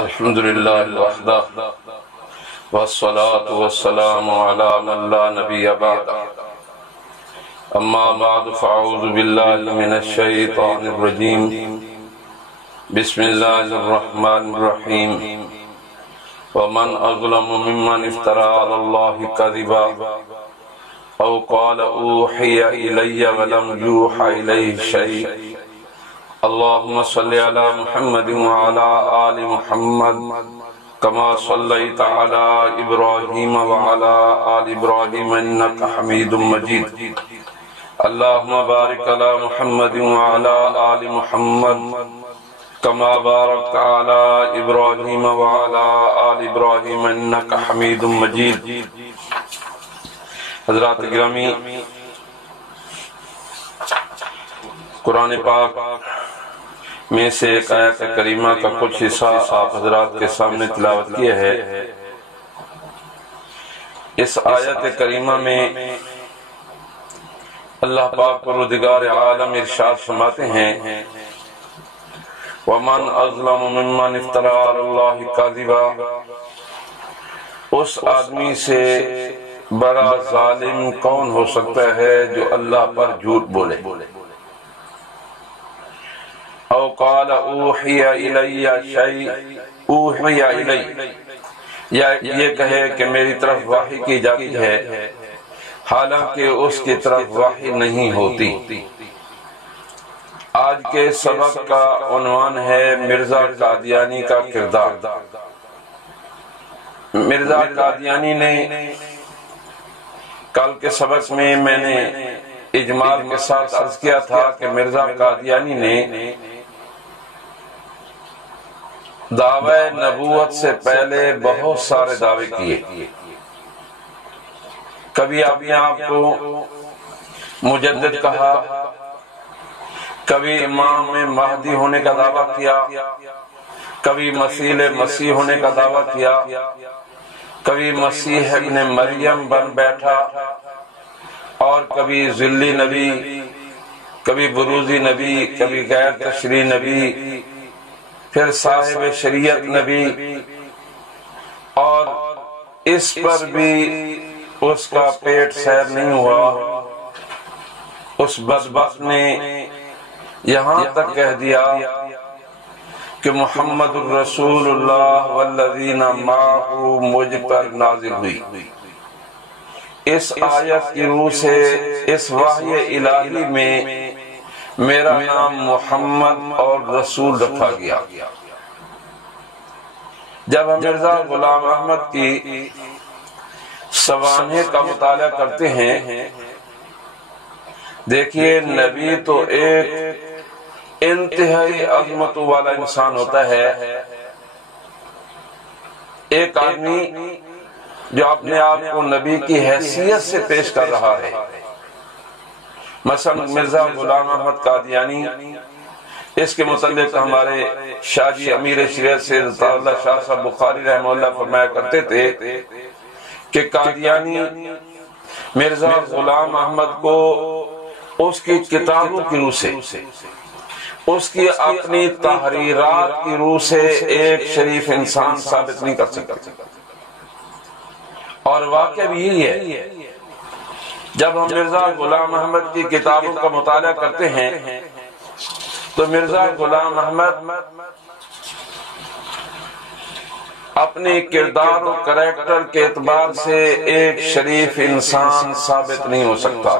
الحمد لله وحده والصلاة والسلام على من لا نبي بعده أما بعد فأعوذ بالله من الشيطان الرجيم بسم الله الرحمن الرحيم ومن أظلم ممن افترى على الله كذبا أو قال أوحي إلي ولم يوحى إليه شيء اللهم صل على محمد وعلى آل محمد كما صليت على إبراهيم وعلى آل إبراهيم إنك حميد مجيد اللهم بارك على محمد وعلى آل محمد كما باركت على إبراهيم وعلى آل إبراهيم إنك حميد مجيد حضرات گرامی، قرآن پاک میں سے ایک آیت کریمہ کا کچھ حصہ آپ حضرات کے سامنے تلاوت کیا ہے۔ اس آیت کریمہ میں اللہ پاک پروردگار عالم ارشاد فرماتے ہیں وَمَنْ أَظْلَمُ مِمَّنِ افْتَرَىٰ عَلَى اللَّهِ كَذِبًا، اس آدمی سے بڑا ظالم کون ہو سکتا ہے جو اللہ پر جھوٹ بولے؟ او قال اوحی الی شیء، اوحی الی، یا یہ کہے کہ میری طرف وحی کی جاتی ہے حالانکہ اس کی طرف وحی نہیں ہوتی۔ آج کے سبق کا عنوان ہے مرزا قادیانی کا کردار۔ مرزا قادیانی نے کل کے سبق میں نے اجمال کے ساتھ عرض کیا تھا کہ مرزا قادیانی نے دعوی نبوت سے پہلے بہت سارے دعوے کیے۔ کبھی اپنے آپ کو مجدد کہا، کبھی امام مہدی ہونے کا دعویٰ کیا، کبھی مسیح ہونے کا دعویٰ کیا، کبھی مسیح ابن مریم بن بیٹھا، اور کبھی ذلی نبی، کبھی بروزی نبی، کبھی غیر تشریح نبی، پھر صاحب شریعت نبی، اور اس پر بھی اس کا پیٹ سیر نہیں ہوا۔ اس بدبخت نے یہاں تک کہہ دیا کہ محمد الرسول اللہ والذین معہ مجھ پر نازل ہوئی۔ اس آیت کی روح سے اس وحی الہی میں میرا نام محمد اور رسول رکھا گیا۔ جب ہم مرزا غلام احمد کی سوانح کا مطالعہ کرتے ہیں، دیکھیے نبی تو ایک انتہائی عظمت والا انسان ہوتا ہے، ایک آدمی جو اپنے آپ کو نبی کی حیثیت سے پیش کر رہا ہے۔ مثلا مرزا غلام احمد قادیانی، اس کے متعلق ہمارے شاہ جی امیر شریعت سید عطا اللہ شاہ صاحب بخاری رحمہ اللہ فرمایا کرتے تھے کہ قادیانی مرزا غلام احمد کو اس کی کتابوں کی روح سے، اس کی اپنی تحریرات کی روح سے ایک شریف انسان ثابت نہیں کر سکتا۔ اور واقعہ بھی یہی ہے، جب ہم مرزا غلام احمد کی کتابوں کا مطالعہ کرتے ہیں تو مرزا غلام احمد اپنے کردار و کریکٹر کے اعتبار سے ایک شریف انسان ثابت نہیں ہو سکتا۔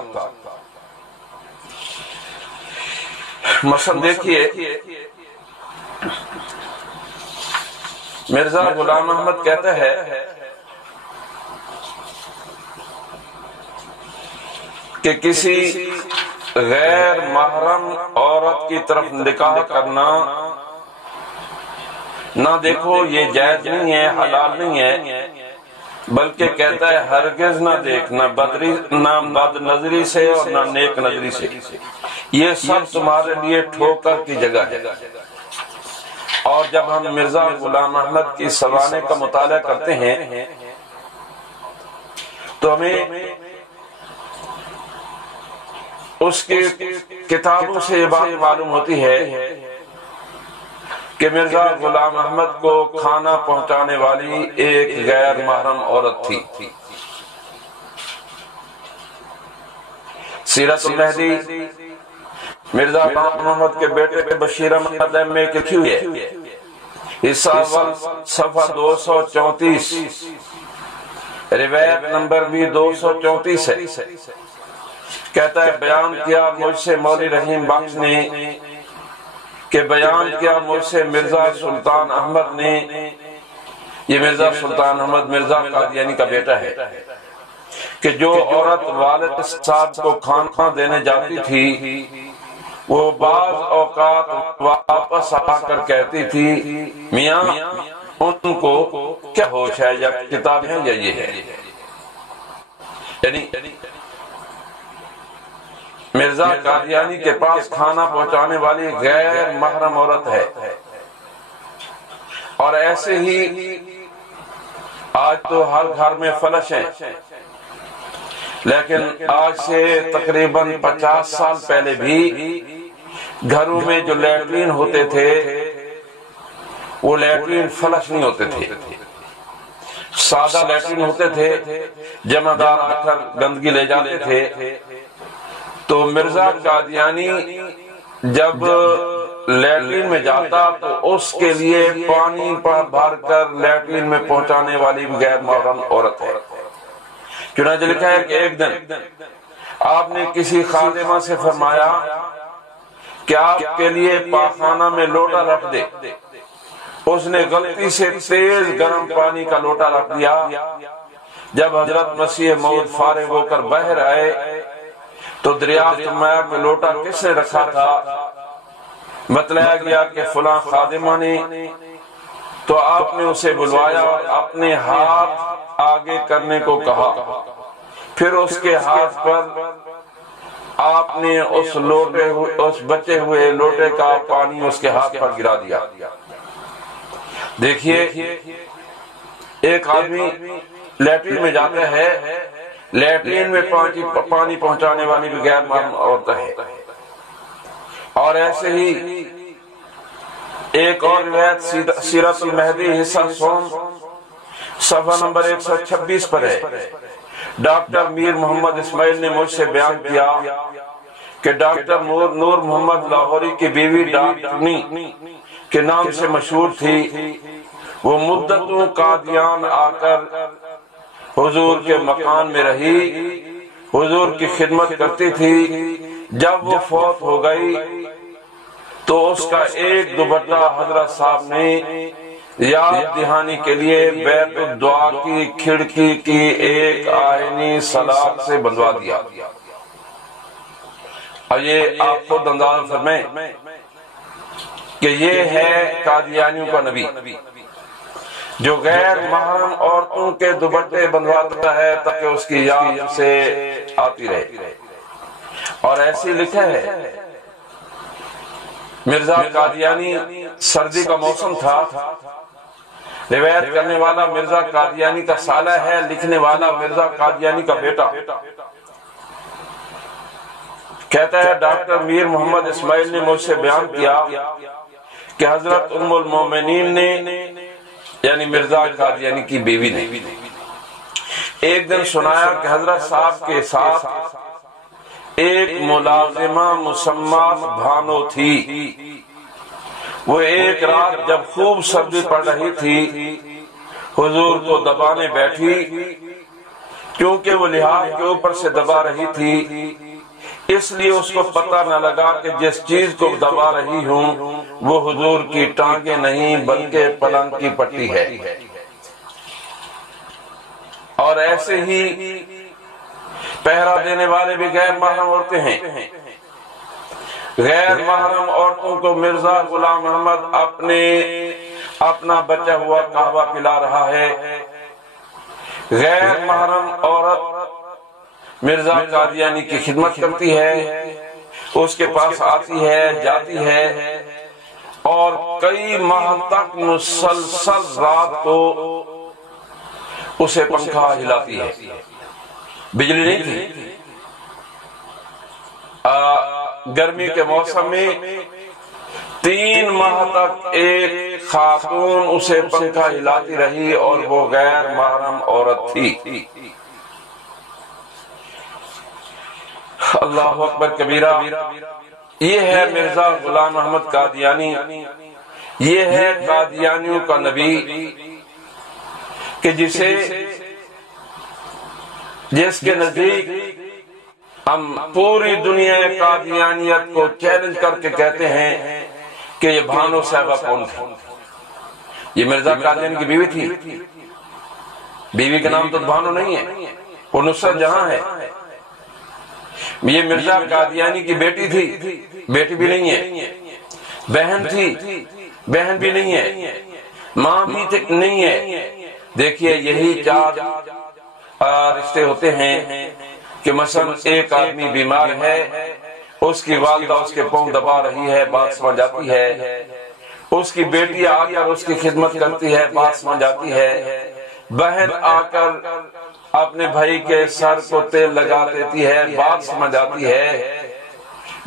مثلا دیکھیے مرزا غلام احمد کہتا ہے کہ کسی غیر محرم عورت کی طرف نکاح کرنا نہ دیکھو یہ جائز نہیں ہے، حلال نہیں ہے، بلکہ کہتا ہے ہرگز نہ دیکھ، نہ بد نظری سے اور نہ نیک نظری سے، یہ سب تمہارے لیے ٹھوکر کی جگہ ہے۔ اور جب ہم مرزا غلام احمد کی سوانح کا مطالعہ کرتے ہیں تو ہمیں اس کی کتابوں سے یہ بات معلوم ہوتی ہے کہ مرزا غلام احمد کو کھانا پہنچانے والی ایک غیر محرم عورت تھی۔ سیرت المہدی مرزا غلام احمد کے بیٹے بشیر احمد میں لکھی ہوئی ہے، حصہ اول صفحہ 234، روایت نمبر بھی 234 ہے۔ کہتا ہے بیان کیا مجھ سے مولوی رحیم بخش نے، کہ بیان کیا مجھ سے مرزا سلطان احمد نے، یہ مرزا سلطان احمد مرزا قادیانی کا بیٹا ہے، کہ جو عورت والد صاحب کو کھانا دینے جاتی تھی وہ بعض اوقات واپس آ کر کہتی تھی میاں ان کو کیا ہوش ہے، یا کتاب ہے یا یہ ہے۔ یعنی مرزا قادیانی کے پاس کھانا پہنچانے والی غیر محرم عورت ہے۔ اور ایسے ہی آج تو ہر گھر میں فلش ہیں، لیکن آج سے تقریباً 50 سال پہلے بھی گھروں میں جو لیٹرین ہوتے تھے وہ لیٹرین فلش نہیں ہوتے تھے، سادہ لیٹرین ہوتے تھے، جمع دار آ کر گندگی لے جاتے تھے۔ تو مرزا قادیانی جب لیٹرین میں جاتا تو اس کے لیے پانی بھر کر لیٹرین میں پہنچانے والی غیر محرم عورت ہے۔ چنانچہ لکھا ہے کہ ایک دن آپ نے کسی خادمہ سے فرمایا کہ آپ کے لیے پاخانہ میں لوٹا رکھ دے۔ اس نے غلطی سے تیز گرم پانی کا لوٹا رکھ دیا۔ جب حضرت مسیح موعود فارغ ہو کر باہر آئے تو دریافت فرمایا کہ لوٹا کس نے رکھا تھا؟ بتلایا گیا کہ فلاں خادمہ نے۔ تو آپ نے اسے بلوایا اور اپنے ہاتھ آگے کرنے کو کہا، پھر اس کے ہاتھ پر آپ نے اس بچے ہوئے لوٹے کا پانی اس کے ہاتھ پر گرا دیا۔ دیکھیے ایک آدمی لیٹرین میں جاتا ہے، لیٹرین میں پانی پہنچانے والی بھی غیر محرم عورت ہے۔ اور ایسے ہی ایک اور روایت سیرت المہدی حصہ سوم صفحہ نمبر 126 پر ہے۔ ڈاکٹر میر محمد اسماعیل نے مجھ سے بیان کیا کہ ڈاکٹر نور محمد لاہوری کی بیوی ڈاکٹرنی کے نام سے مشہور تھی، وہ مدتوں قادیان آ کر حضور کے مکان میں رہی، حضور کی خدمت کرتی تھی۔ جب وہ فوت ہو گئی تو اس کا ایک دوپٹہ حضرت صاحب نے یاد دہانی کے لیے بیت الدعا کی کھڑکی کی ایک آئینی سلاخ سے بندھوا دیا۔ اور یہ آپ خود اندازہ فرمائیں کہ یہ ہے قادیانیوں کا نبی جو غیر محرم عورتوں کے دوپٹے بندھواتا ہے تاکہ اس کی یاد سے آتی رہے۔ اور ایسے لکھا ہے مرزا قادیانی، سردی کا موسم تھا، روایت کرنے والا مرزا قادیانی کا سالہ ہے، لکھنے والا مرزا قادیانی کا بیٹا۔ کہتا ہے ڈاکٹر میر محمد اسماعیل نے مجھ سے بیان کیا کہ حضرت ام المومنین نے، یعنی مرزا قادیانی کی بیوی نے، ایک دن سنایا کہ حضرت صاحب کے ساتھ ایک ملازمہ مسمہ بھانو تھی۔ وہ ایک رات جب خوب سردی پڑ رہی تھی حضور کو دبانے بیٹھی، کیونکہ وہ لحاظ کے اوپر سے دبا رہی تھی، اس لیے اس کو پتہ نہ لگا کہ جس چیز کو دبا رہی ہوں وہ حضور کی ٹانگیں نہیں بلکہ پلنگ کی پٹی ہے۔ اور ایسے ہی پہرا دینے والے بھی غیر محرم عورتیں ہیں۔ غیر محرم عورتوں کو مرزا غلام احمد اپنا بچا ہوا قہوہ پلا رہا ہے۔ غیر محرم عورت مرزا قادیانی کی خدمت کرتی ہے، اس کے پاس آتی ہے، جاتی ہے، اور کئی ماہ تک مسلسل رات کو اسے پنکھا ہلاتی ہے۔ بجلی نہیں تھی، گرمی کے موسم میں 3 ماہ تک ایک خاتون اسے پنکھا ہلاتی رہی اور وہ غیر محرم عورت تھی۔ اللہ اکبر کبیرہ۔ یہ ہے مرزا غلام احمد قادیانی، یہ ہے قادیانیوں کا نبی کہ جس کے نزدیک ہم پوری دنیا قادیانیت کو چیلنج کر کے کہتے ہیں کہ یہ بھانو صاحبہ کون تھی۔ یہ مرزا قادیانی کی بیوی تھی، بیوی کا نام تو بھانو نہیں ہے، وہ نصرت جہاں ہے۔ یہ مرزا قادیانی کی بیٹی تھی، بیٹی بھی نہیں ہے، بہن تھی، بہن بھی نہیں ہے، ماں بھی نہیں ہے۔ دیکھیے یہی 4 رشتے ہوتے ہیں کہ مثلا ایک آدمی بیمار ہے، اس کی والدہ اس کے پاؤں دبا رہی ہے، بات سمجھ آتی ہے، اس کی بیٹی آ کر اس کی خدمت کرتی ہے، بات سمجھ آتی ہے، بہن آ کر اپنے بھائی کے سر کو تیل لگا دیتی ہے، بات سمجھ آتی ہے،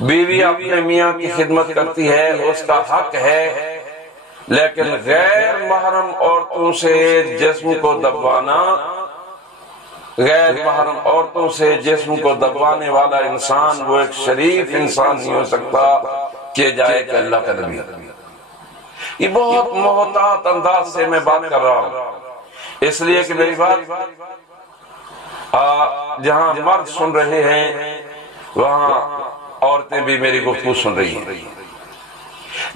بیوی اپنے میاں کی خدمت کرتی ہے، اس کا حق ہے۔ لیکن غیر محرم عورتوں سے جسم کو دبوانا، غیر محرم عورتوں سے جسم کو دبوانے والا انسان وہ ایک شریف انسان نہیں ہو سکتا کہ جائے کہ اللہ کا نبی۔ یہ بہت محتاط انداز سے میں بات کر رہا ہوں، اس لیے کہ میری بات جہاں مرد سن رہے ہیں وہاں عورتیں بھی میری گفتگو سن رہی ہیں۔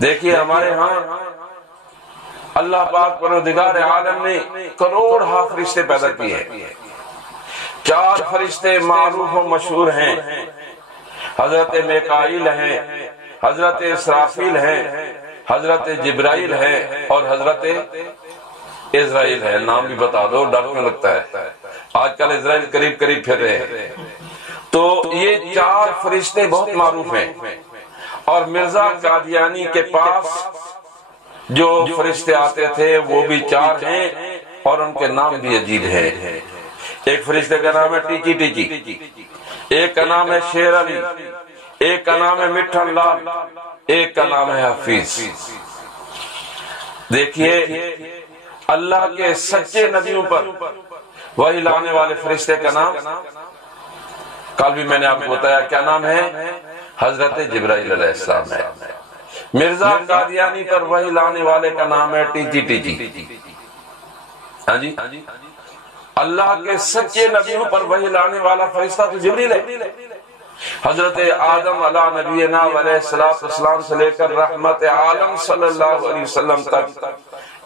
دیکھیے ہمارے ہاں اللہ پاک پروردگار عالم نے کروڑ فرشتے پیدا کیے ہیں۔ 4 فرشتے معروف و مشہور ہیں، حضرت میکائیل ہیں، حضرت اسرافیل ہیں، حضرت جبرائیل ہیں اور حضرت اسرائیل ہے۔ نام بھی بتا دو، ڈر کیوں لگتا ہے؟ آج کل اسرائیل قریب قریب پھر رہے ہیں۔ تو یہ 4 فرشتے بہت معروف ہیں، اور مرزا قادیانی کے پاس جو فرشتے آتے تھے وہ بھی 4 ہیں اور ان کے نام بھی عجیب ہیں۔ ایک فرشتے کا نام ہے ٹیچی ٹیچی، ایک کا نام ہے شیر علی، ایک کا نام ہے مٹھن لال، ایک کا نام ہے حفیظ۔ دیکھیے اللہ کے سچے نبیوں پر وہی لانے والے فرشتے کا نام کل بھی میں نے آپ کو بتایا کیا نام ہے، حضرت جبرائیل علیہ السلام ہے۔ مرزا قادیانی پر وہی لانے والے کا نام ہے ٹیچی ٹیچی۔ ہاں جی، اللہ کے سچے نبیوں پر وہی لانے والا فرشتہ تو جبریل ہے۔ حضرت آدم علیہ نبینا علیہ السلام سے لے کر رحمت عالم صلی اللہ علیہ وسلم تک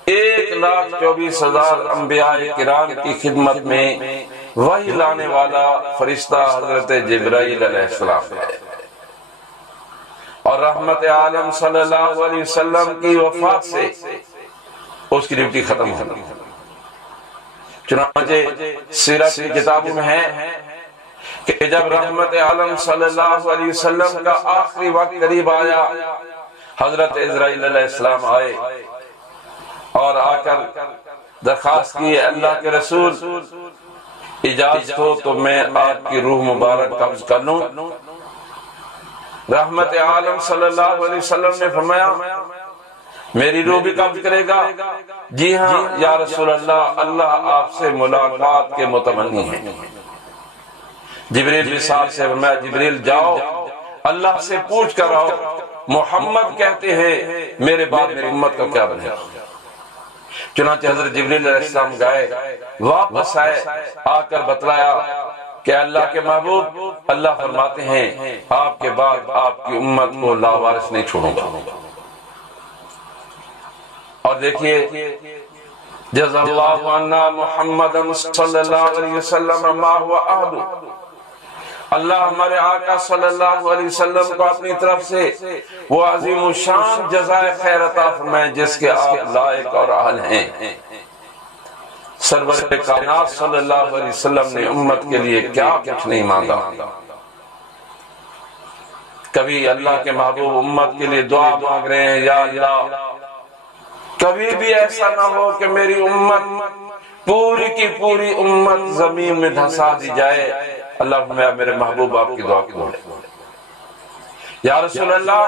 1,24,000 انبیاء کرام کی خدمت میں وہی لانے والا فرشتہ حضرت جبرائیل علیہ السلام ہے۔ اور رحمت عالم صلی اللہ علیہ وسلم کی وفات سے اس کی ڈیوٹی ختم ہو گئی۔ چنانچہ سیرت کی کتابوں میں ہے کہ جب رحمت عالم صلی اللہ علیہ وسلم کا آخری وقت قریب آیا، حضرت اسرائیل علیہ السلام آئے اور آ کر درخواست کی، اللہ کے رسول اجازت ہو تو میں آپ کی روح مبارک قبض کر لوں۔ رحمت عالم صلی اللہ علیہ وسلم نے فرمایا میری روح بھی قبض کرے گا؟ جی ہاں یا رسول اللہ، اللہ آپ سے ملاقات کے متمنی ہیں۔ جبریل بھی صاحب سے فرمایا جبریل جاؤ اللہ سے پوچھ کر آؤ، محمد کہتے ہیں میرے بعد میری امت کا کیا بنے۔ چنانچہ حضرت جبریل علیہ السلام گئے، واپس آئے، آ کر بتلایا کہ اللہ کے محبوب اللہ فرماتے ہیں آپ کے بعد آپ کی امت کو لاوارث نہیں چھوڑوں گا۔ اور دیکھیے جزا اللہ عنا محمد صلی اللہ علیہ وسلم ما هو اہل، اللہ ہمارے آقا صلی اللہ علیہ وسلم کو اپنی طرف سے وہ عظیم الشان جزائے خیر عطا فرمائے جس کے آپ لائق اور اہل ہیں۔ سرور کائنات صلی اللہ علیہ وسلم نے امت کے لیے کیا کچھ نہیں مانگا۔ کبھی اللہ کے محبوب امت کے لیے دعا مانگ رہے ہیں یا اللہ کبھی بھی ایسا نہ ہو کہ میری امت پوری کی پوری امت زمین میں دھسا دی جائے، اللہ میرے محبوب آپ کی دعا قبول ہے۔ یا رسول اللہ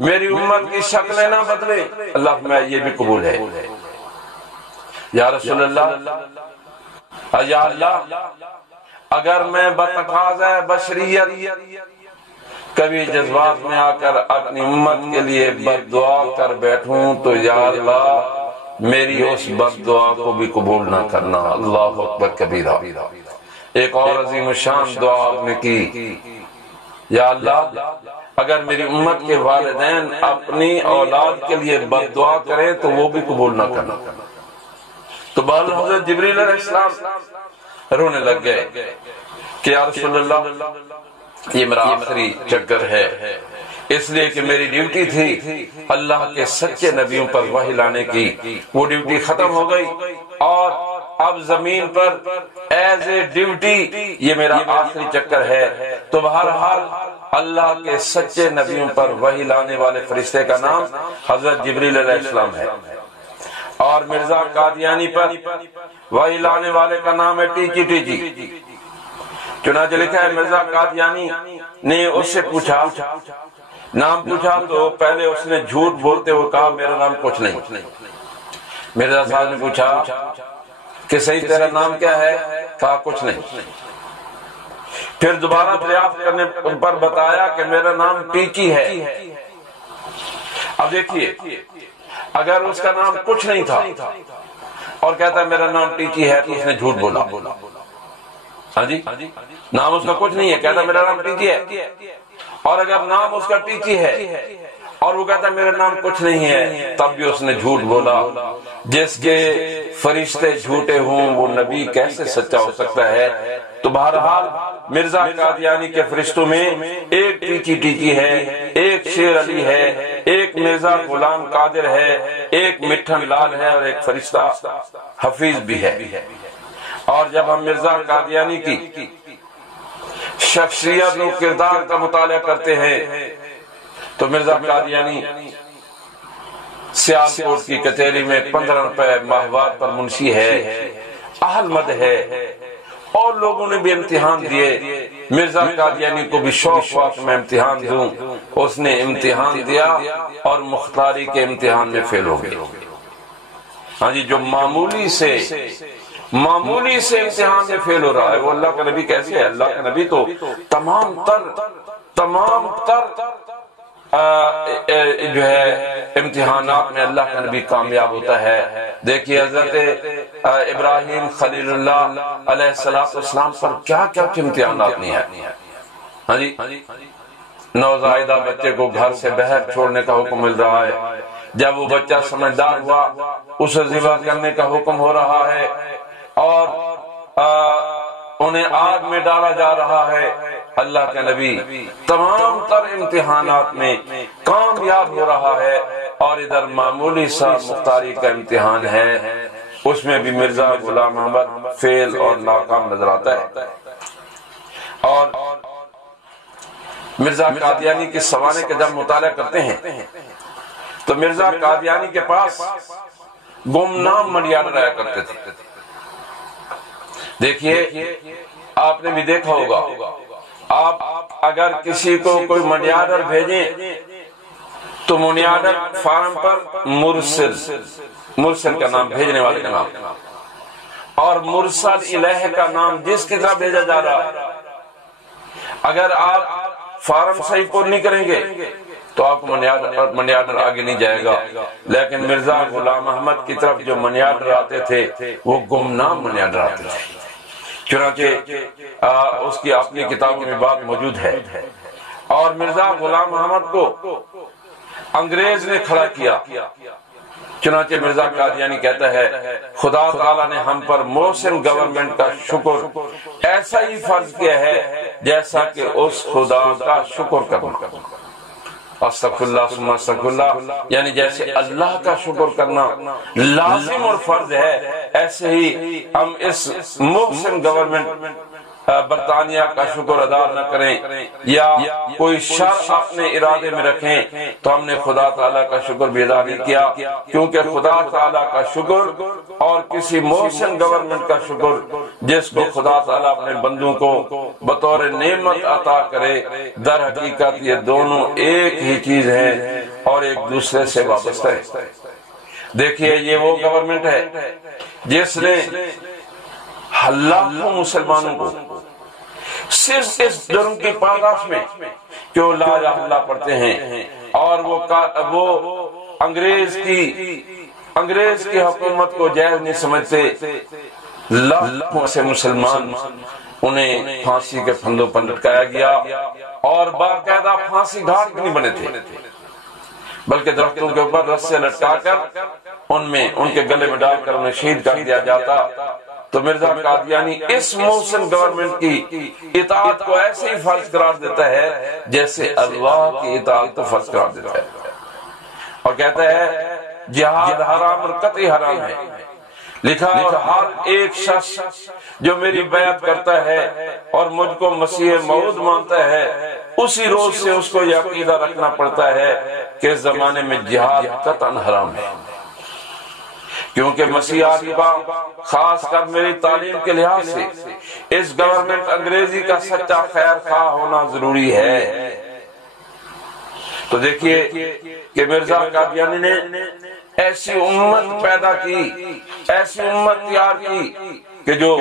میری امت کی شکلیں نہ بدلے، اللہ میں یہ بھی قبول ہے۔ یا رسول اللہ، یا اللہ، اگر میں بتقاضۂ بشریت کبھی جذبات میں آ کر اپنی امت کے لیے بد دعا کر بیٹھوں تو یا اللہ میری اس بد دعا کو بھی قبول نہ کرنا۔ اللہ اکبر کبیرہ۔ ایک اور عظیم الشان دعا آپ نے کی، یا اللہ اگر میری امت کے والدین اپنی اولاد کے لیے بد دعا کریں تو وہ بھی قبول نہ کرنا۔ تو بعد حضرت جبریل علیہ السلام رونے لگ گئے کہ یا رسول اللہ یہ میرا آخری چکر ہے، اس لیے کہ میری ڈیوٹی تھی اللہ کے سچے نبیوں پر وحی لانے کی، وہ ڈیوٹی ختم ہو گئی اور اب زمین پر ایز اے ڈیوٹی یہ میرا آخری چکر ہے۔ تو بہرحال اللہ کے سچے نبیوں پر وحی لانے والے فرشتے کا نام حضرت جبریل علیہ السلام ہے، اور مرزا قادیانی پر وحی لانے والے کا نام ہے ٹیچی ٹیچی۔ چنانچہ لکھا ہے مرزا قادیانی نے اس سے پوچھا، نام پوچھا تو پہلے اس نے جھوٹ بولتے ہوئے کہا میرا نام کچھ نہیں۔ مرزا صاحب نے پوچھا کہ صحیح تیرا نام کیا ہے؟ کہا کچھ نہیں۔ پھر دوبارہ دریافت کرنے پر بتایا کہ میرا نام ٹیچی ہے۔ اب دیکھیے اگر اس کا نام کچھ نہیں تھا اور کہتا ہے میرا نام ٹیچی ہے تو اس نے جھوٹ بولا۔ ہاں جی، نام اس کا کچھ نہیں ہے، کہتا میرا نام ٹیچی ہے، اور اگر نام اس کا ٹیچی ہے اور وہ کہتا میرا نام کچھ نہیں ہے تب بھی اس نے جھوٹ بولا۔ جس کے فرشتے جھوٹے ہوں وہ نبی کیسے سچا ہو سکتا ہے؟ تو بہرحال مرزا قادیانی کے فرشتوں میں ایک ٹیچی ٹیچی ہے، ایک شیر علی ہے، ایک مرزا غلام قادر ہے، ایک مٹھن لال ہے، اور ایک فرشتہ حفیظ بھی ہے۔ اور جب ہم مرزا قادیانی کی شخصیت و کردار کا مطالعہ کرتے ہیں تو مرزا قادیانی سیالکوٹ کی کچہری میں 15 روپے ماہوار پر منشی ہے، اہل مد ہے، اور لوگوں نے بھی امتحان دیے۔ مرزا قادیانی کو بھی شوق ہوا کہ میں امتحان دوں، اس نے امتحان دیا اور مختاری کے امتحان میں فیل ہو گیا۔ ہاں جی، جو معمولی سے امتحان میں فیل ہو رہا ہے وہ اللہ کا نبی کیسے ہے؟ اللہ کا نبی تو تمام تر جو ہے امتحانات میں اللہ کا نبی کامیاب ہوتا ہے۔ دیکھیے حضرت ابراہیم خلیل اللہ علیہ السلام پر کیا کیا امتحانات نہیں ہے۔ ہاں جی، نوزائیدہ بچے کو گھر سے باہر چھوڑنے کا حکم مل رہا ہے، جب وہ بچہ سمجھدار ہوا اسے ذبح کرنے کا حکم ہو رہا ہے، اور انہیں آگ میں ڈالا جا رہا ہے۔ اللہ کا نبی تمام تر امتحانات میں کامیاب ہو رہا ہے، اور ادھر معمولی سا مختاری کا امتحان ہے، اس میں بھی مرزا غلام احمد فیل اور ناکام نظر آتا ہے۔ اور مرزا قادیانی کے سوانح کا جب مطالعہ کرتے ہیں تو مرزا قادیانی کے پاس گمنام منڈیار رہا کرتے تھے۔ دیکھیے آپ نے بھی دیکھا ہوگا، آپ اگر کسی کو کوئی منی آرڈر بھیجیں تو منی آرڈر فارم پر مرسل کا نام، بھیجنے والے کا نام، اور مرسل الیہ کا نام جس کی طرح بھیجا جا رہا ہے۔ اگر آپ فارم صحیح پر نہیں کریں گے تو آپ کو منی آرڈر آگے نہیں جائے گا، لیکن مرزا غلام احمد کی طرف جو منی آرڈر آتے تھے وہ گمنام منی آرڈر آتے تھے۔ چنانچہ اس کی اپنی کتابوں میں بات موجود ہے، اور مرزا غلام احمد کو انگریز نے کھڑا کیا۔ چنانچہ مرزا قادیانی کہتا ہے خدا تعالیٰ نے ہم پر محسن گورنمنٹ کا شکر ایسا ہی فرض کیا ہے جیسا کہ اس خدا کا شکر کرنا، استغفر اللہ ثم استغفر اللہ، یعنی جیسے اللہ کا شکر کرنا لازم اور فرض ہے، ایسے ہی ہم اس محسن گورنمنٹ برطانیہ کا شکر ادا نہ کریں یا کوئی شر اپنے ارادے میں رکھیں تو ہم نے خدا تعالیٰ کا شکر بھی ادا نہیں کیا، کیونکہ خدا تعالیٰ کا شکر اور کسی محسن گورنمنٹ کا شکر جس کو خدا تعالیٰ اپنے بندوں کو بطور نعمت عطا کرے، در حقیقت یہ دونوں ایک ہی چیز ہے۔ اور ایک دوسرے سے وابستہ ہے۔ دیکھیے یہ وہ گورنمنٹ ہے جس نے لاکھوں مسلمانوں کو صرف اس جرم کی پاداش میں کہ وہ لا الہ الا اللہ پڑھتے ہیں اور وہ انگریز کی حکومت کو جائز نہیں سمجھتے، لاکھوں سے مسلمان انہیں پھانسی کے پھندوں پر لٹکایا گیا، اور باقاعدہ پھانسی گھاٹ بھی نہیں بنے تھے بلکہ درختوں کے اوپر رسے لٹکا کر ان کے گلے میں ڈال کر انہیں شہید کر دیا جاتا۔ تو مرزا قادیانی اس محسن گورنمنٹ کی اطاعت کو ایسے ہی فرض قرار دیتا ہے جیسے اللہ کی اطاعت کو فرض قرار دیتا ہے، اور کہتا ہے جہاد حرام اور قطعی حرام ہے، لکھا اور ہر ایک شخص جو میری بیعت کرتا ہے اور مجھ کو مسیح موعود مانتا ہے اسی روز سے اس کو یہ عقیدہ رکھنا پڑتا ہے کہ اس زمانے میں جہاد قطعاً حرام ہے، کیونکہ مسیح آقا خاص کر میری تعلیم کے لحاظ سے اس گورنمنٹ انگریزی کا سچا خیر خواہ ہونا ضروری ہے۔ تو دیکھیے کہ مرزا قادیانی نے ایسی امت پیدا کی، ایسی امت تیار کی کہ جو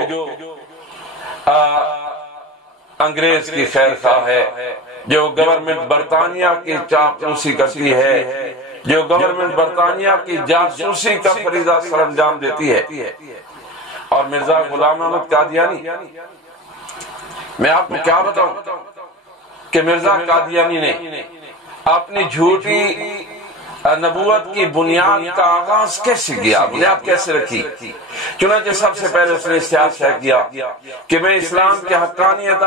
انگریز کی خیر خواہ ہے، جو گورنمنٹ برطانیہ کی چاپلوسی کرتی ہے، جو گورنمنٹ برطانیہ کی جاسوسی کا فریضہ سر انجام دیتی ہے۔ اور مرزا غلام احمد قادیانی، میں آپ کو کیا بتاؤں کہ مرزا قادیانی نے اپنی جھوٹی نبوت کی بنیاد کا آغاز کیسے کیا، بنیاد کیسے رکھی؟ چنانچہ سب سے پہلے اس نے اشتہار شائع کیا کہ میں اسلام کے حقانیت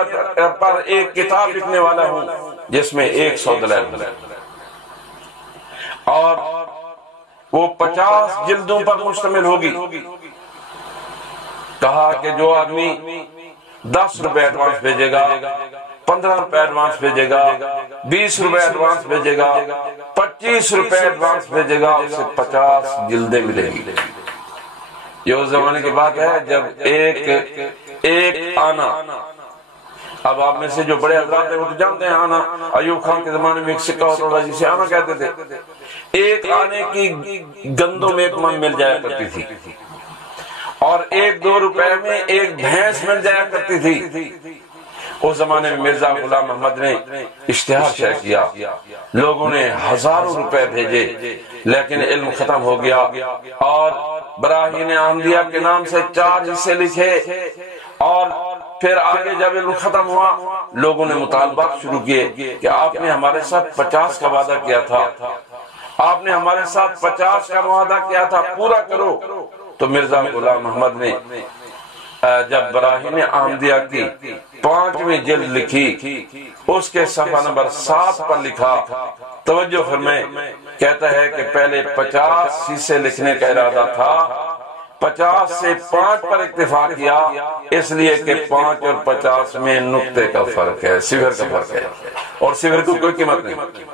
پر ایک کتاب لکھنے والا ہوں جس میں 100 دلائل اور وہ 50 جلدوں پر مشتمل ہوگی۔ کہا کہ جو آدمی 10 روپے ایڈوانس بھیجے گا، 15 روپے ایڈوانس بھیجے گا، 20 روپے ایڈوانس بھیجے گا، 25 روپے ایڈوانس بھیجے گا، اسے 50 جلدیں ملے گی۔ یہ اس زمانے کی بات ہے جب ایک آنا، اب آپ میں سے جو بڑے حضرات ہیں وہ تو جانتے ہیں آنا، ایوب خان کے زمانے میں ایک سکہ ہوتا تھا جسے آنا کہتے تھے، ایک آنے کی گندوں میں 1 من مل جایا کرتی تھی، اور 1-2 روپے میں ایک بھینس مل جایا کرتی تھی۔ اس زمانے میں مرزا غلام احمد نے اشتہار شائع کیا، لوگوں نے ہزاروں روپے بھیجے، لیکن علم ختم ہو گیا، اور براہین احمدیہ کے نام سے 4 حصے لکھے، اور پھر آگے جب علم ختم ہوا لوگوں نے مطالبات شروع کیے کہ آپ نے ہمارے ساتھ 50 کا وعدہ کیا تھا، آپ نے ہمارے ساتھ 50 کا معاہدہ کیا تھا، پورا کرو۔ تو مرزا غلام احمد نے جب براہین احمدیہ کی 5ویں جلد لکھی، اس کے صفحہ نمبر 7 پر لکھا، توجہ فرمائیں، کہتا ہے کہ پہلے 50 حصے لکھنے کا ارادہ تھا، 50 سے 5 پر اکتفا کیا، اس لیے کہ 5 اور 50 میں نقطے کا فرق ہے، صفر کا فرق ہے، اور صفر کو کوئی قیمت نہیں،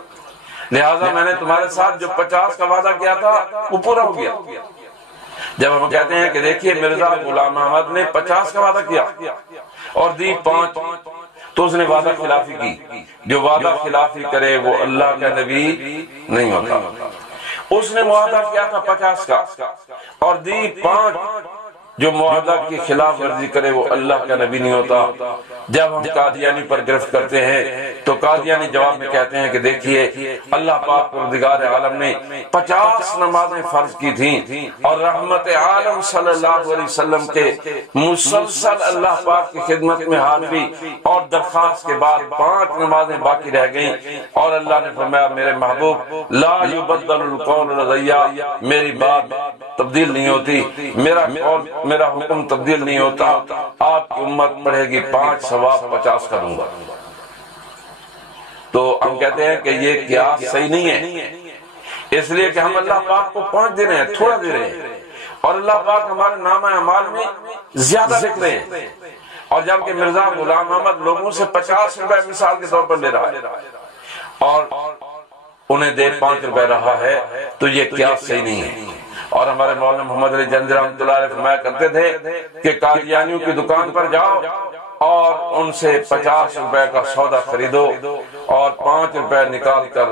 لہٰذا میں نے تمہارے ساتھ جو 50 کا وعدہ کیا تھا وہ پورا ہو گیا۔ جب ہم کہتے ہیں کہ دیکھیے مرزا غلام احمد نے 50 کا وعدہ کیا اور دی 5، تو اس نے وعدہ خلافی کی، جو وعدہ خلافی کرے وہ اللہ کا نبی نہیں ہوتا۔ اس نے معاہدہ کیا تھا 50 کا اور دی 5، جو معاہدہ کی خلاف ورزی کرے وہ اللہ کا نبی نہیں ہوتا۔ جب ہم قادیانی پر گرفت کرتے ہیں تو قادیانی جواب میں کہتے ہیں کہ دیکھیے اللہ پاک پروردگار عالم نے 50 نمازیں فرض کی تھیں، اور رحمت عالم صلی اللہ علیہ وسلم کے مسلسل اللہ پاک کی خدمت میں حاضری اور درخواست کے بعد 5 نمازیں باقی رہ گئیں، اور اللہ نے فرمایا میرے محبوب لا یبدل القول لدی، میری بات تبدیل نہیں ہوتی، میرا حکم تبدیل نہیں ہوتا، آپ کی امت پڑھے گی 5 ثواب 50 کا دوں گا۔ تو ہم کہتے ہیں کہ یہ قیاس صحیح نہیں ہے، اس لیے کہ ہم اللہ پاک کو 5 دے رہے ہیں، تھوڑا دے رہے ہیں، اور اللہ پاک ہمارے نامہ اعمال میں زیادہ لکھ رہے ہیں، اور جبکہ مرزا غلام احمد لوگوں سے 50 روپے مثال کے طور پر لے رہا ہے اور انہیں دے 5 روپے رہا ہے، تو یہ قیاس صحیح نہیں ہے۔ اور ہمارے مولانا محمد علی جنزی رحمۃ اللہ علیہ فرمایا کرتے تھے کہ قادیانیوں کی دکان پر جاؤ اور ان سے 50 روپے کا سودا خریدو اور 5 روپے نکال کر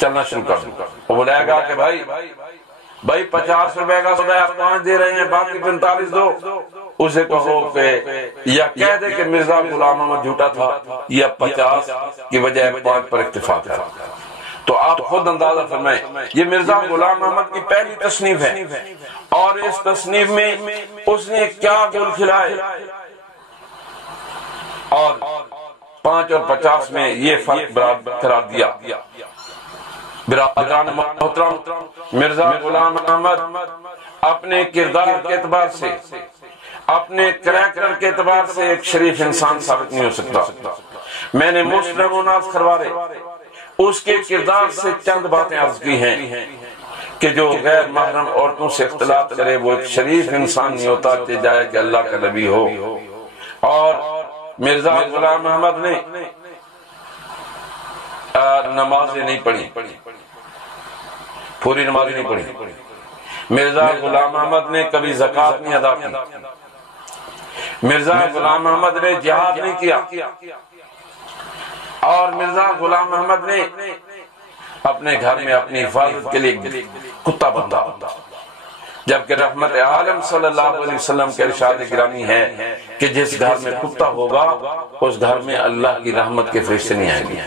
چلنا شروع کر دوں. وہ بلائے گا کہ بھائی 50 روپے کا سودا آپ 5 دے رہے ہیں، باقی 45 دو. اسے کہو کہ یا کہہ دے کہ مرزا غلام احمد جھوٹا تھا، یا 50 کی بجائے 5 پر اکتفا کرا. تو آپ خود اندازہ فرمائیں، یہ مرزا غلام احمد کی پہلی تصنیف ہے، اور اس تصنیف میں اس نے کیا گل کھلائے، اور 5 اور 50 میں یہ فرق قرار دیا. برادران محترم، مرزا غلام احمد اپنے کردار کے اعتبار سے، اپنے کریکٹر کے اعتبار سے ایک شریف انسان ثابت نہیں ہو سکتا. میں نے مسلم وناس خروارے اس کے کردار سے چند باتیں عرض کی ہیں کہ جو غیر محرم عورتوں سے اختلاط کرے وہ ایک شریف انسان نہیں ہوتا کہ جائے کہ اللہ کا نبی ہو. اور مرزا غلام احمد نے نمازیں نہیں پڑھی، پوری نمازیں نہیں پڑھی. مرزا غلام احمد نے کبھی زکوٰۃ نہیں ادا کی. مرزا غلام احمد نے جہاد نہیں کیا. اور مرزا غلام احمد نے اپنے گھر میں اپنی حفاظت کے لیے کتا باندھا، جبکہ رحمت عالم صلی اللہ علیہ وسلم کے ارشاد گرامی ہے کہ جس گھر میں کتا ہوگا اس گھر میں اللہ کی رحمت کے فرشتے نہیں آئیں گے.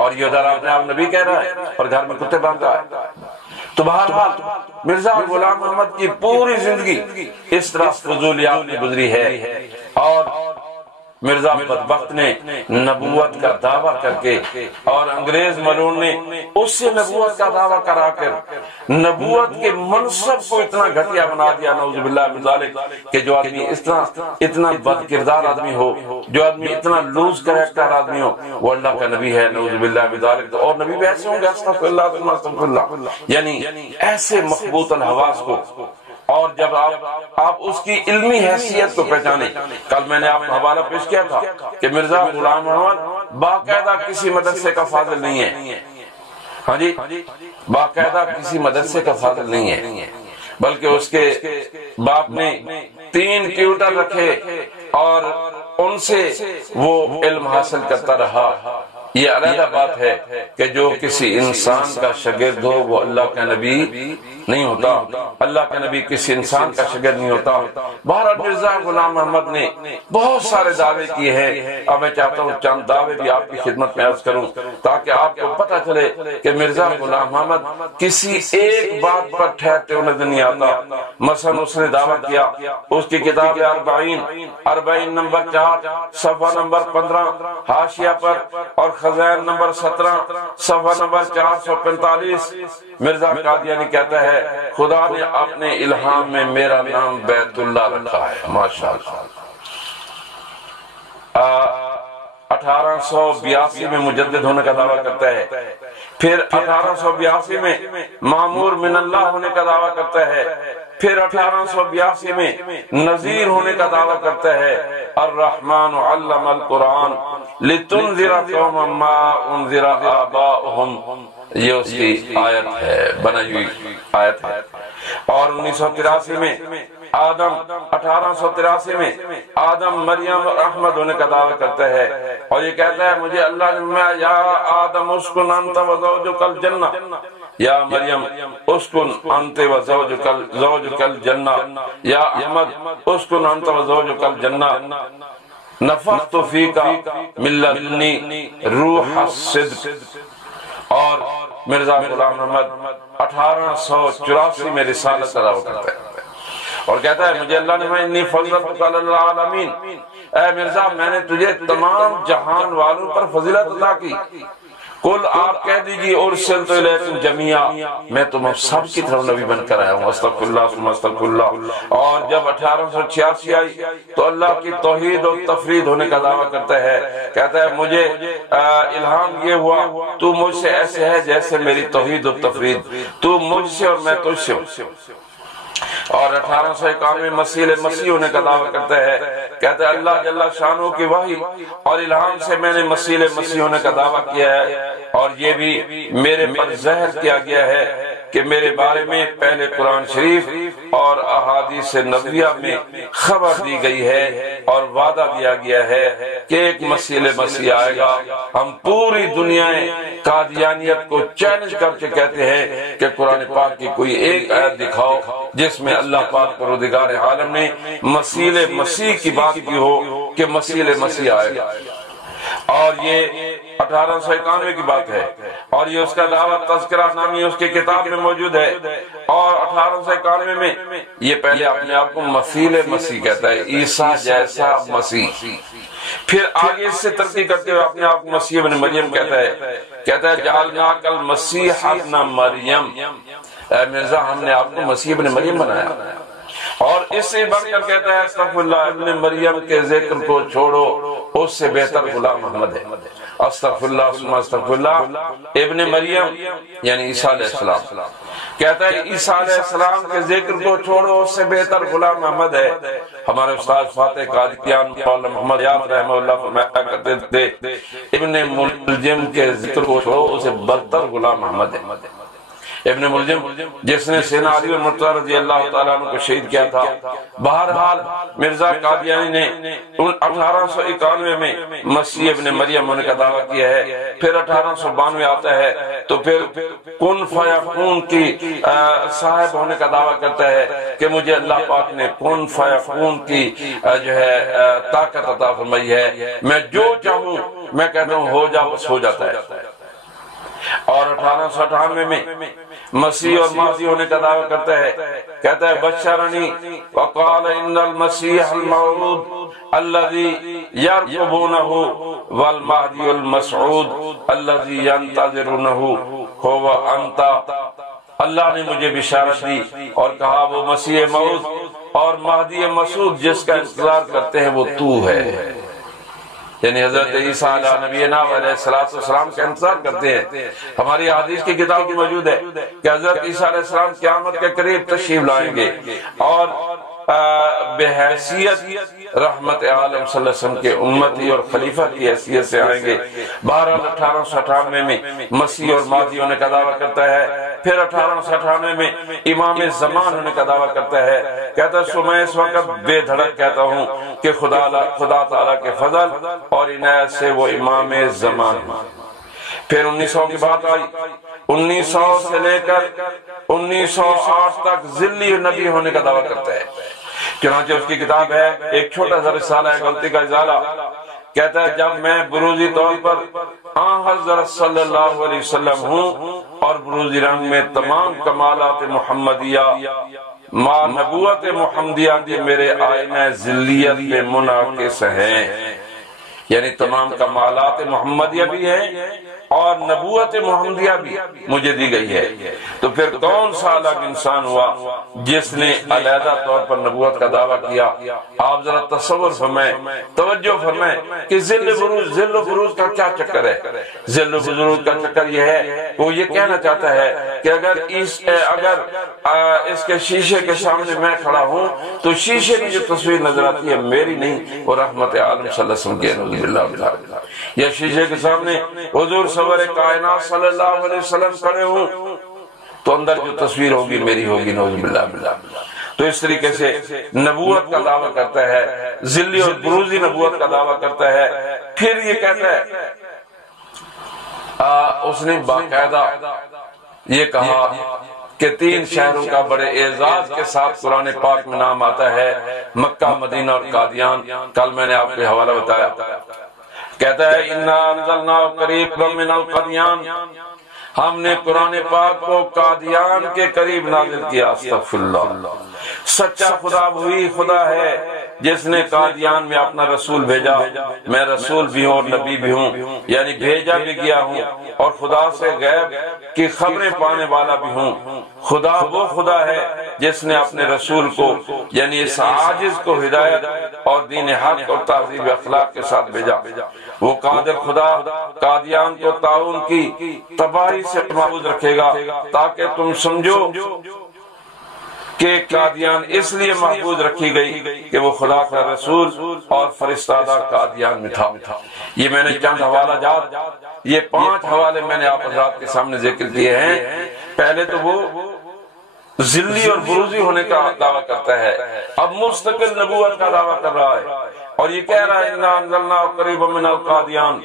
اور یہ ادھر اپنے آپ نبی کہہ رہا ہے اور گھر میں کتے باندھا ہے. تو بہرحال مرزا غلام احمد کی پوری زندگی اس طرح فضولیات میں گزری ہے. اور مرزا بدبخت نے نبوت کا دعویٰ کر کے، اور انگریز ملعون نے اس سے نبوت کا دعویٰ کرا کر نبوت کے منصب کو اتنا گھٹیا بنا دیا، نعوذ باللہ من ذالک، کہ جو آدمی اتنا بد کردار آدمی ہو، جو آدمی اتنا لوز کریکٹر آدمی ہو، وہ اللہ کا نبی ہے، نعوذ باللہ من ذالک. اور نبی بھی ایسے ہوں گے، استغفر اللہ، یعنی ایسے مخبوط الحواس کو. اور جب آپ اس کی علمی حیثیت کو پہچانے، کل میں نے آپ کو حوالہ پیش کیا تھا کہ مرزا غلام احمد باقاعدہ کسی مدرسے کا فاضل نہیں ہے. ہاں جی، باقاعدہ کسی مدرسے کا فاضل نہیں ہے، بلکہ اس کے باپ نے 3 ٹیوٹر رکھے اور ان سے وہ علم حاصل کرتا رہا. یہ علیحدہ بات ہے کہ جو کسی انسان کا شاگرد ہو وہ اللہ کا نبی نہیں ہوتا. اللہ کا نبی کسی انسان کا شاگرد نہیں ہوتا. بہرحال مرزا غلام احمد نے بہت سارے دعوے کیے ہیں. اب میں چاہتا ہوں چند دعوے بھی آپ کی خدمت میں عرض کروں تاکہ آپ کو پتہ چلے کہ مرزا غلام احمد کسی ایک بات پر ٹھہرتے ہوئے نظر نہیں آتا. مثلا اس نے دعویٰ کیا، اس کی کتاب 40 نمبر 4 صفحہ نمبر 15 حاشیہ پر، اور خزائن نمبر 17 صفحہ نمبر 445، مرزا قادیانی کہتا ہے خدا نے اپنے الہام میں میرا نام بیت اللہ رکھا ہے. ماشاءاللہ. 1882 میں مجدد ہونے کا دعویٰ کرتا ہے، پھر 1882 میں معمور من اللہ ہونے کا دعویٰ کرتا ہے، پھر 1882 میں نذیر ہونے کا دعویٰ کرتا ہے. الرحمن علم القرآن لتنذر قوما ما انذر آباؤہم، یہ اس کی آیت ہے، بنائی ہوئی آیت ہے. اور 1983 میں آدم 1883 میں آدم مریم اور احمد ہونے کا دعویٰ کرتا ہے، اور یہ کہتا ہے مجھے اللہ نے یا آدم اسکن انت و زوجک الجنہ، یا مریم اسکن انت و زوجک الجنہ، یا احمد اسکن انت و زوجک الجنہ، نفخت فیک من لدنی روح الصدق. اور مرزا غلام احمد 1884 میں رسالت کا دعویٰ کرتا ہے اور کہتا ہے مجھے اللہ نے انی فضلتک علی العالمین، اے مرزا میں نے تجھے تمام جہان والوں پر فضیلت عطا کی. کل آپ کہہ دیجیے ارسلت الیکم جمیعا، میں تم سب کی طرف نبی بن کر آیا ہوں. استغفر اللہ ثم استغفر اللہ. اور جب 1886 آئی تو اللہ کی توحید اور تفرید ہونے کا دعویٰ کرتا ہے، کہتا ہے مجھے الہام یہ ہوا تو مجھ سے ایسے ہے جیسے میری توحید اور تفرید، تو مجھ سے اور میں تجھ سے ہوں. اور 1851 میں مسیح ہونے کا دعویٰ کرتا ہے، کہتا ہے اللہ جل شانہ کی وحی اور الہام سے میں نے مسیح ہونے کا دعویٰ کیا ہے، اور یہ بھی میرے پر ظاہر کیا گیا ہے کہ میرے بارے میں پہلے قرآن شریف اور احادیث نبویہ میں خبر دی گئی ہے اور وعدہ دیا گیا ہے کہ ایک مسیح آئے گا۔ ہم پوری دنیا قادیانیت کو چیلنج کر کے کہتے ہیں کہ قرآن پاک کی کوئی ایک آیت دکھاؤ جس میں اللہ پاک پروردگار عالم نے مسیح کی بات کی ہو کہ مسیح آئے گا۔ اور یہ 1891 کی بات ہے، اور یہ اس کا دعویٰ تذکرہ نامی اس کی کتاب میں موجود ہے، اور 1891 میں یہ پہلے اپنے آپ کو مسیح کہتا ہے، عیسیٰ جیسا مسیح۔ پھر آگے اس سے ترقی کرتے ہوئے اپنے آپ کو مسیح ابن مریم کہتا ہے جعلناک المسیح ابن مریم، اے مرزا ہم نے آپ کو مسیح ابن مریم بنایا۔ اور اس سے بڑھ کر کہتا ہے استغفر اللہ، ابن مریم کے ذکر کو چھوڑو، اس سے بہتر غلام محمد ہے۔ استغفر اللہ ثم استغفر اللہ، ابن مریم یعنی عیسیٰ علیہ السلام کہتا ہے عیسیٰ علیہ السلام کے ذکر کو چھوڑو، اس سے بہتر غلام محمد ہے۔ ہمارے استاد فاتح قادیان مولانا محمد یاد رحمہ اللہ فرمایا کرتے تھے ابن ملجم کے ذکر کو چھوڑو، اسے بدتر غلام محمد ہے۔ ابن ملجم جس نے سیدنا علی مرتضی رضی اللہ تعالیٰ عنہ کو شہید کیا تھا۔ بہرحال مرزا قادیانی نے 1891 میں مسیح ابن مریم ہونے کا دعویٰ کیا ہے۔ پھر 1892 آتا ہے تو پھر کن فیکون کی صاحب ہونے کا دعویٰ کرتا ہے کہ مجھے اللہ پاک نے کن فیکون کی جو ہے طاقت عطا فرمائی ہے، میں جو چاہوں میں کہتا ہوں ہو جا، بس ہو جاتا ہے۔ اور 1898 میں مسیح اور مہدی ہونے کا دعویٰ کرتا ہے، کہتا ہے بشرنی وقال ان المسیح الموعود الذي يرقبونه والمهدي المسعود الذي ينتظرونه هو انت۔ اللہ نے مجھے بشارت دی اور کہا وہ مسیح موعود اور مہدی مسعود جس کا انتظار کرتے ہیں وہ تو ہے، یعنی حضرت عیسیٰ علیہ نبینا علیہ السلام کا انتظار کرتے ہیں۔ ہماری حدیث کی کتاب میں موجود ہے کہ حضرت عیسیٰ علیہ السلام قیامت کے قریب تشریف لائیں گے اور بحیثیت رحمت عالم صلی اللہ علیہ وسلم کے امتی اور خلیفہ کی حیثیت سے آئیں گے۔ بہرحال 1898 میں مسیح اور مہدی ہونے کا دعویٰ کرتا ہے۔ پھر 1898 میں امام زمان ہونے کا دعویٰ کرتا ہے، کہتا ہے سو میں اس وقت بے دھڑک کہتا ہوں کہ خدا تعالیٰ کے فضل اور عنایت سے وہ امام زمان ہے۔ پھر 1900 کی بات آئی، 1900 سے لے کر 1908 تک ذلی نبی ہونے کا دعویٰ کرتا ہے۔ چنانچہ اس کی کتاب ہے، ایک چھوٹا سا رسالہ ہے غلطی کا ازالہ، کہتا ہے جب میں بروزی طور پر حضرت صلی اللہ علیہ وسلم ہوں اور بروزی رنگ میں تمام کمالات محمدیہ ما نبوت محمدیہ کی میرے آئینہ ذلیت میں منعکس ہیں، یعنی تمام کمالات محمدیہ بھی ہیں اور نبوت محمدیہ بھی مجھے دی گئی ہے۔ تو پھر کون سا الگ انسان ہوا جس نے علیحدہ طور پر نبوت کا دعویٰ کیا؟ آپ ذرا تصور فرمائیں، توجہ فرمائیں کہ ذل و بروز کا کیا چکر ہے۔ ذل و بروز کا چکر یہ ہے، وہ یہ کہنا چاہتا ہے کہ اگر اس کے شیشے کے سامنے میں کھڑا ہوں تو شیشے کی جو تصویر نظر آتی ہے میری نہیں، وہ رحمت عالم صلی اللہ علیہ وسلم کی، یا شیشے کے سامنے حضور سرور کائنات صلی اللہ علیہ وسلم کھڑے ہوں تو اندر جو تصویر ہوگی میری ہوگی، نعوذ باللہ۔ تو اس طریقے سے نبوت کا دعویٰ کرتا ہے، ذلی اور بروزی نبوت کا دعویٰ کرتا ہے۔ پھر یہ کہتا ہے اس نے باقاعدہ یہ کہا کہ 3 شہروں کا بڑے اعزاز کے ساتھ قرآن پاک میں نام آتا ہے، مکہ، مدینہ اور قادیان۔ کل میں نے آپ کو حوالہ بتایا، کہتا ہے اِنَّا أَنزَلْنَاهُ قَرِيبًا مِنَ الْقَادِیَانِ، ہم نے قرآن پاک کو قادیان کے قریب نازل کیا۔ استغفر اللہ، سچا خدا وہی خدا ہے جس نے قادیان میں اپنا رسول بھیجا۔ میں رسول بھی ہوں اور نبی بھی ہوں، یعنی بھیجا بھی گیا ہوں اور خدا سے غیب کی خبریں پانے والا بھی ہوں۔ خدا وہ خدا ہے جس نے اپنے رسول کو یعنی اس عاجز کو ہدایت اور دین حق اور تہذیب اخلاق کے ساتھ بھیجا۔ وہ قادر خدا قادیان کو تعاون کی تباہی سے محفوظ رکھے گا تاکہ تم سمجھو کہ قادیان اس لیے محفوظ رکھی گئی کہ وہ خدا کا رسول اور فرستادہ قادیان میں تھا۔ یہ میں نے چند حوالہ جات، یہ 5 حوالے میں نے آپ حضرات کے سامنے ذکر کیے ہیں۔ پہلے تو وہ ذلی اور بروزی ہونے کا دعویٰ کرتا ہے، اب مستقل نبوت کا دعویٰ کر رہا ہے، اور یہ کہہ رہا ہے اِنَّا أَنزَلْنَاهُ قَرِيبًا مِنَ الْقَادِيَانِ،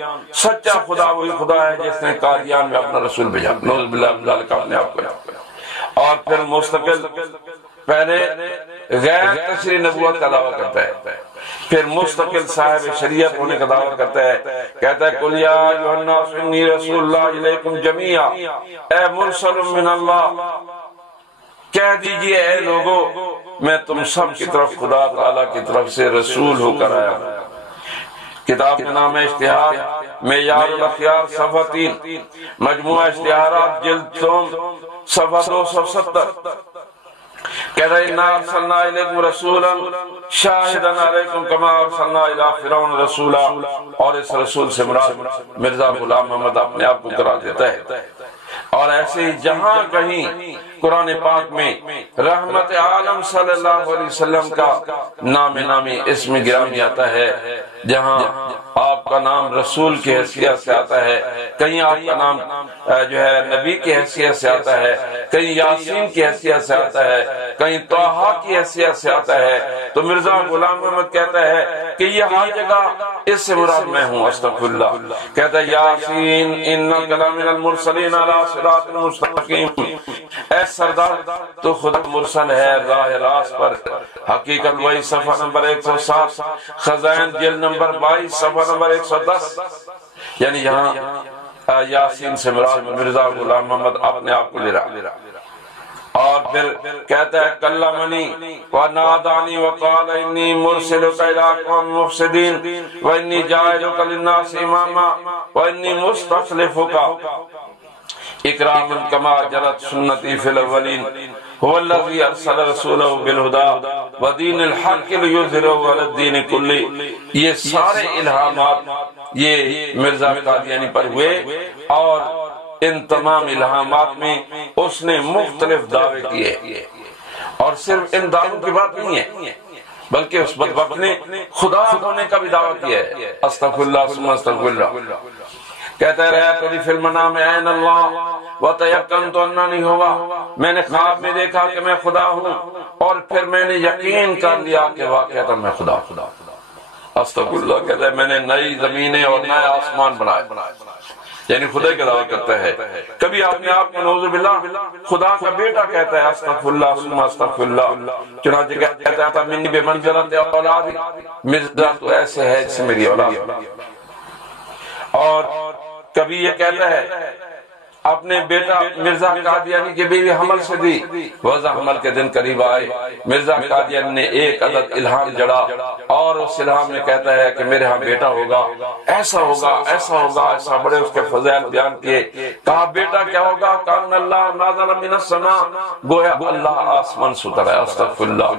سچا خدا وہی خدا ہے جس نے قادیان میں اپنا رسول بھیجا، نعوذ باللہ من ذالک، اپنے آپ کو۔ اور پھر مستقل پہلے غیر تشریح نبوت کا دعویٰ کرتا ہے، پھر مستقل صاحب شریعت ہونے کا دعویٰ کرتا ہے، کہتا ہے قُلْ يَا أَيُّهَا النَّاسُ إِنِّي رَسُولُ اللَّهِ إِلَيْكُمْ جَمِيعًا، اے مرسل من اللہ، کہہ دیجئے اے لوگو میں تم سب کی طرف خدا تعالیٰ کی طرف سے رسول ہو کر آیا ہوں۔ کتاب کا نام ہے اشتہار معیار الاخیار صفحہ 3، مجموعہ اشتہارات جلد 3 صفحہ 270۔ کہتا ہے اِنَّا أَرْسَلْنَا إِلَيْكُمْ رَسُولًا شَاهِدًا عَلَيْكُمْ كَمَا أَرْسَلْنَا إِلَىٰ فِرْعَوْنَ رَسُولًا، اور اس رسول سے مراد مرزا غلام محمد اپنے آپ کو قرار دیتا ہے۔ اور ایسے ہی جہاں کہیں قرآن پاک میں رحمت عالم صلی اللہ علیہ وسلم کا نام نامی اسم گرامی آتا ہے، جہاں آپ کا نام رسول کی حیثیت سے آتا ہے، کہیں آپ کا نام جو ہے نبی کی حیثیت سے آتا ہے، کہیں یاسین کی حیثیت سے آتا ہے، کہیں طٰہٰ کی حیثیت سے آتا ہے، تو مرزا غلام محمد کہتا ہے کہ یہ ہر جگہ اس سے مراد میں ہوں، استغفر اللہ۔ کہتا ہے یاسین انک لمن المرسلین علی صراط مستقیم، اے سردار تو خدا مرسل ہے راہ راست پر۔ حقیقت وہی صفحہ نمبر 107، خزائن جلد نمبر 22 صفحہ نمبر 110۔ یعنی یہاں یاسین سے مراد مرزا غلام محمد اپنے آپ کو لے رہا۔ اور پھر کہتا ہے کلمنی ونادانی وقال انی مرسلک الی قوم مفسدین وانی جاعلک للناس اماما وانی مستخلفک اکراما کما جرت سنتی فی الاولین هو الذی ارسل رسولہ بالہدی ودین الحق لیظہرہ علی الدین کلہ۔ یہ سارے الہامات یہ مرزا قادیانی پر ہوئے، اور ان تمام الہامات میں اس نے مختلف دعوے کیے، اور صرف ان دعووں کی بات نہیں ہے بلکہ اس بدبخت نے خدا ہونے کا بھی دعویٰ کیا ہے۔ استغفر اللہ ثم استغفر اللہ۔ کہتا ہے رأیت فی المنام عین اللہ وتیقنت اننی ہوا، میں نے خواب میں دیکھا کہ میں خدا ہوں، اور پھر میں نے یقین کر لیا کہ واقعتا میں خدا ہوں۔ استغفر اللہ۔ کہتا ہے میں نے نئی زمینیں اور نئے آسمان بنائے، یعنی خدا کا دعویٰ کرتا ہے۔ کبھی اپنے آپ کو نعوذ باللہ خدا کا بیٹا کہتا ہے، استغفر اللہ ثم استغفر اللہ۔ چنانچہ کہتا ہے منی بمنزلۃ اولادی، مرزا تو ایسے ہے جس میری اولاد۔ اور کبھی یہ کہتا ہے اپنے بیٹا مرزا قادیانی کی بیوی حمل سے دی، وضع حمل کے دن قریب آئے، مرزا قادیانی نے ایک عدد الہام جڑا، اور اس الہام میں کہتا ہے کہ میرے ہاں بیٹا ہوگا، ایسا ہوگا ایسا ہوگا ایسا، بڑے اس کے فضائل بیان کیے۔ کہا بیٹا کیا ہوگا؟ کان اللہ نازل من السماء، گویا اللہ آسمان سے اترا ہے۔ استغفر اللہ۔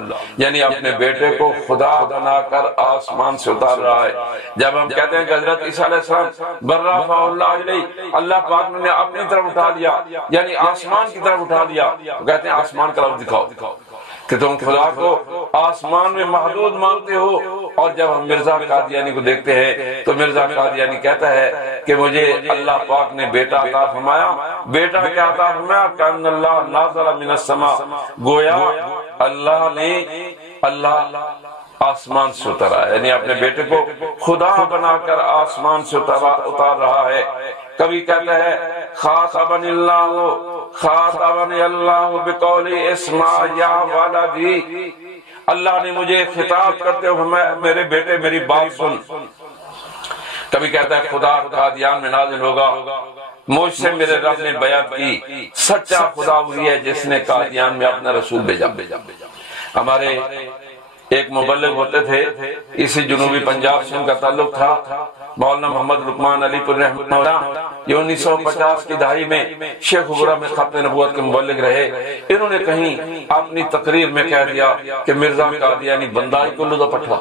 یعنی اپنے بیٹے کو خدا بنا کر آسمان سے اتار رہا ہے۔ جب ہم کہتے ہیں کہ حضرت عیسیٰ علیہ السلام بررفع اللہ علیہ، اللہ پاک نے اپنی طرف اٹھا لیا، یعنی آسمان کی طرف اٹھا لیا، کہتے ہیں آسمان کا لفظ دکھاؤ کہ تم خدا کو آسمان میں محدود مانتے ہو۔ اور جب ہم مرزا قادیانی کو دیکھتے ہیں تو مرزا قادیانی کہتا ہے کہ مجھے اللہ پاک نے بیٹا عطا فرمایا۔ بیٹا کیا عطا فرمایا؟ کان اللہ نازل من السماء، گویا اللہ آسمان سے اترا ہے، یعنی اپنے بیٹے کو خدا بنا کر آسمان سے اتار رہا ہے۔ کبھی کہتا ہے خاطبنی اللہ بقول اسمع یا ولدی، اللہ نے مجھے خطاب کرتے ہوئے میرے بیٹے میری بات سن۔ کبھی کہتا ہے خدا قادیان میں نازل ہوگا، مجھ سے میرے رب نے بیعت کی، سچا خدا وہی ہے جس نے قادیان میں اپنا رسول بھیجا۔ ہمارے ایک مبلغ ہوتے تھے، اسی جنوبی پنجاب سے ان کا تعلق تھا، مولانا محمد لقمان علی پور رحمۃ اللہ۔ یہ 1950 کی دہائی میں شیخ عبرہ میں ختم نبوت کے مبلغ رہے۔ انہوں نے کہیں اپنی تقریر میں کہہ دیا کہ مرزا قادیانی بندائی کو لدو پٹھا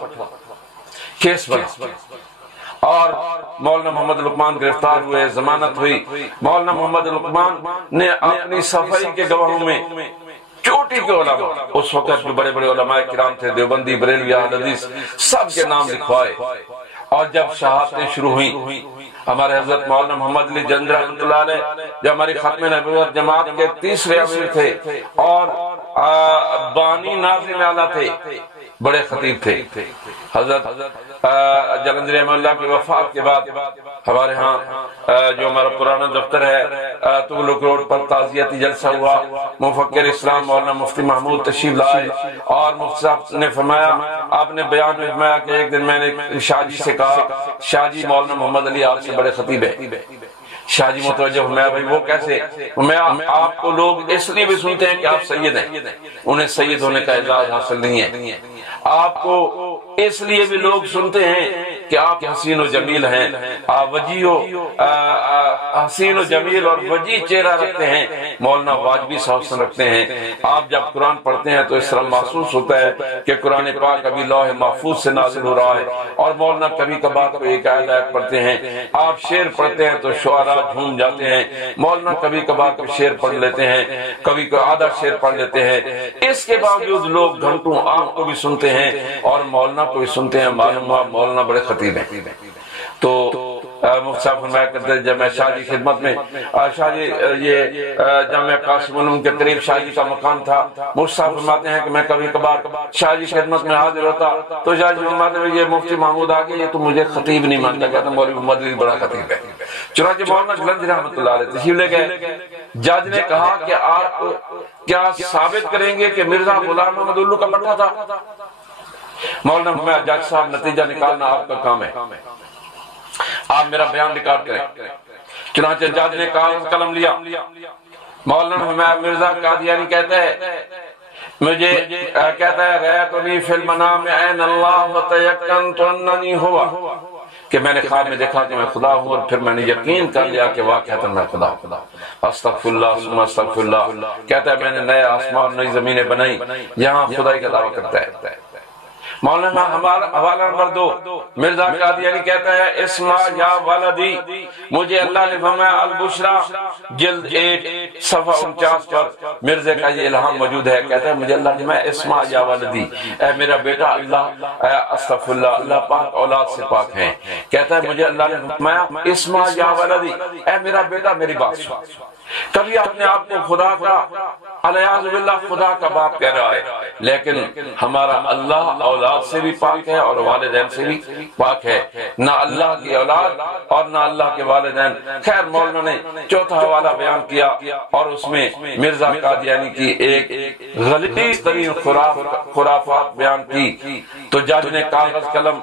کیس بنا، اور مولانا محمد لقمان گرفتار ہوئے، ضمانت ہوئی۔ مولانا محمد لقمان نے اپنی صفائی کے گواہوں میں چوٹی کے علماء اس وقت جو بڑے بڑے علماء کرام تھے، دیوبندی، بریلوی، اہل حدیث، سب کے نام لکھوائے۔ اور جب شہادتیں شروع ہوئیں، ہمارے حضرت مولانا محمد علی جنجر رحمۃ اللہ علیہ جو ہماری ختم نبوت جماعت کے تیسرے امیر تھے اور بانی ناظم اعلیٰ تھے، بڑے خطیب تھے، حضرت جلندری رحمہ اللہ کی وفات کے بعد ہمارے ہاں جو ہمارا پرانا دفتر ہے تغلق روڈ پر تعزیتی جلسہ ہوا، مفکر اسلام مولانا مفتی محمود تشریف لائے اور مفتی صاحب نے فرمایا، آپ نے بیان میں فرمایا کہ ایک دن میں نے شاہ جی سے کہا، شاہ جی مولانا محمد علی آپ سے بڑے خطیب ہے۔ شاہ جی متوجہ میں بھائی وہ کیسے؟ میں آپ کو لوگ اس لیے بھی سنتے ہیں کہ آپ سید ہیں، انہیں سید ہونے کا اعزاز حاصل نہیں ہے۔ آپ کو اس لیے بھی لوگ سنتے ہیں کہ آپ حسین و جمیل ہیں، آپ وجیح و حسین و جمیل اور وجیح چہرہ رکھتے ہیں، مولانا واجبی سا حسن رکھتے ہیں۔ آپ جب قرآن پڑھتے ہیں تو اس طرح محسوس ہوتا ہے کہ قرآن پاک ابھی لوح محفوظ سے نازل ہو رہا ہے، اور مولانا کبھی کبھار تو ایک آیت پڑھتے ہیں، آپ شعر پڑھتے ہیں تو شعراء جھوم جاتے ہیں، مولانا کبھی کبھار تو شعر پڑھ لیتے ہیں، کبھی آدھا شعر پڑھ لیتے ہیں، اس کے باوجود لوگ گھنٹوں آپ کو بھی سنتے ہیں اور مولانا کو بھی سنتے ہیں، مولانا بڑے خطیب ہیں۔ تو مفتی صاحب فرمایا کرتے ہیں جب میں شاہ جی خدمت میں، شاہ جی یہ جامعہ قاسم علوم کے قریب شاہ جی کا مقام تھا، مفتی صاحب فرماتے ہیں کہ میں کبھی کبھار شاہ جی خدمت میں حاضر ہوتا تو شاہ جی فرماتے ہیں یہ مفتی محمود آگے یہ تو مجھے خطیب نہیں مانتا، کہتا مولوی محمد علی بڑا خطیب ہے۔ چنانچہ مولانا جلندری رحمۃ اللہ علیہ تشریف لے گئے، جج نے کہا کہ آپ کیا ثابت کریں گے کہ مرزا غلام محمد الو کا پٹھا تھا؟ مولانا فرمایا جج صاحب نتیجہ نکالنا آپ کا کام ہے، آپ میرا بیان ریکارڈ کریں۔ چنانچہ جج نے کاغذ قلم لیا، مولانا فرمایا مرزا قادیانی کہتا ہے مجھے کہتا ہے رأیتنی فی المنام عین اللہ وتیقنت اننی ہوا، کہ میں نے خواب میں دیکھا کہ میں خدا ہوں اور پھر میں نے یقین کر لیا کہ واقعتاً میں خدا ہوں۔ استغفر اللہ ثم استغفر اللہ، کہتا ہے میں نے نئے آسمان نئی زمینیں بنائی، یہاں خدائی کا دعویٰ کرتا ہے۔ مولانا ہمارا حوالہ نمبر 2 مرزا قادیانی کہتا ہے اسمع یا ولدی، مجھے اللہ نے فرمایا البشرا جلد 8 صفحہ 49 پر مرزا کا یہ الہام موجود ہے، کہتا ہے مجھے اللہ نے فرمایا اسمع یا ولدی، اے میرا بیٹا، اللہ استغفر اللہ، اللہ پاک اولاد سے پاک ہیں، کہتا ہے مجھے اللہ نے فرمایا اسمع یا ولدی، اے میرا بیٹا میری بات سن۔ کبھی اپنے آپ کو خدا کا الیاذ باللہ خدا کا باپ کہہ رہا ہے، لیکن ہمارا اللہ اولاد سے بھی پاک ہے اور والدین سے بھی پاک ہے، نہ اللہ کی اولاد اور نہ اللہ کے والدین۔ خیر مولانا نے چوتھا حوالہ بیان کیا اور اس میں مرزا قادیانی کی ایک غلیظ ترین خرافات بیان کی، تو جج نے کاغذ قلم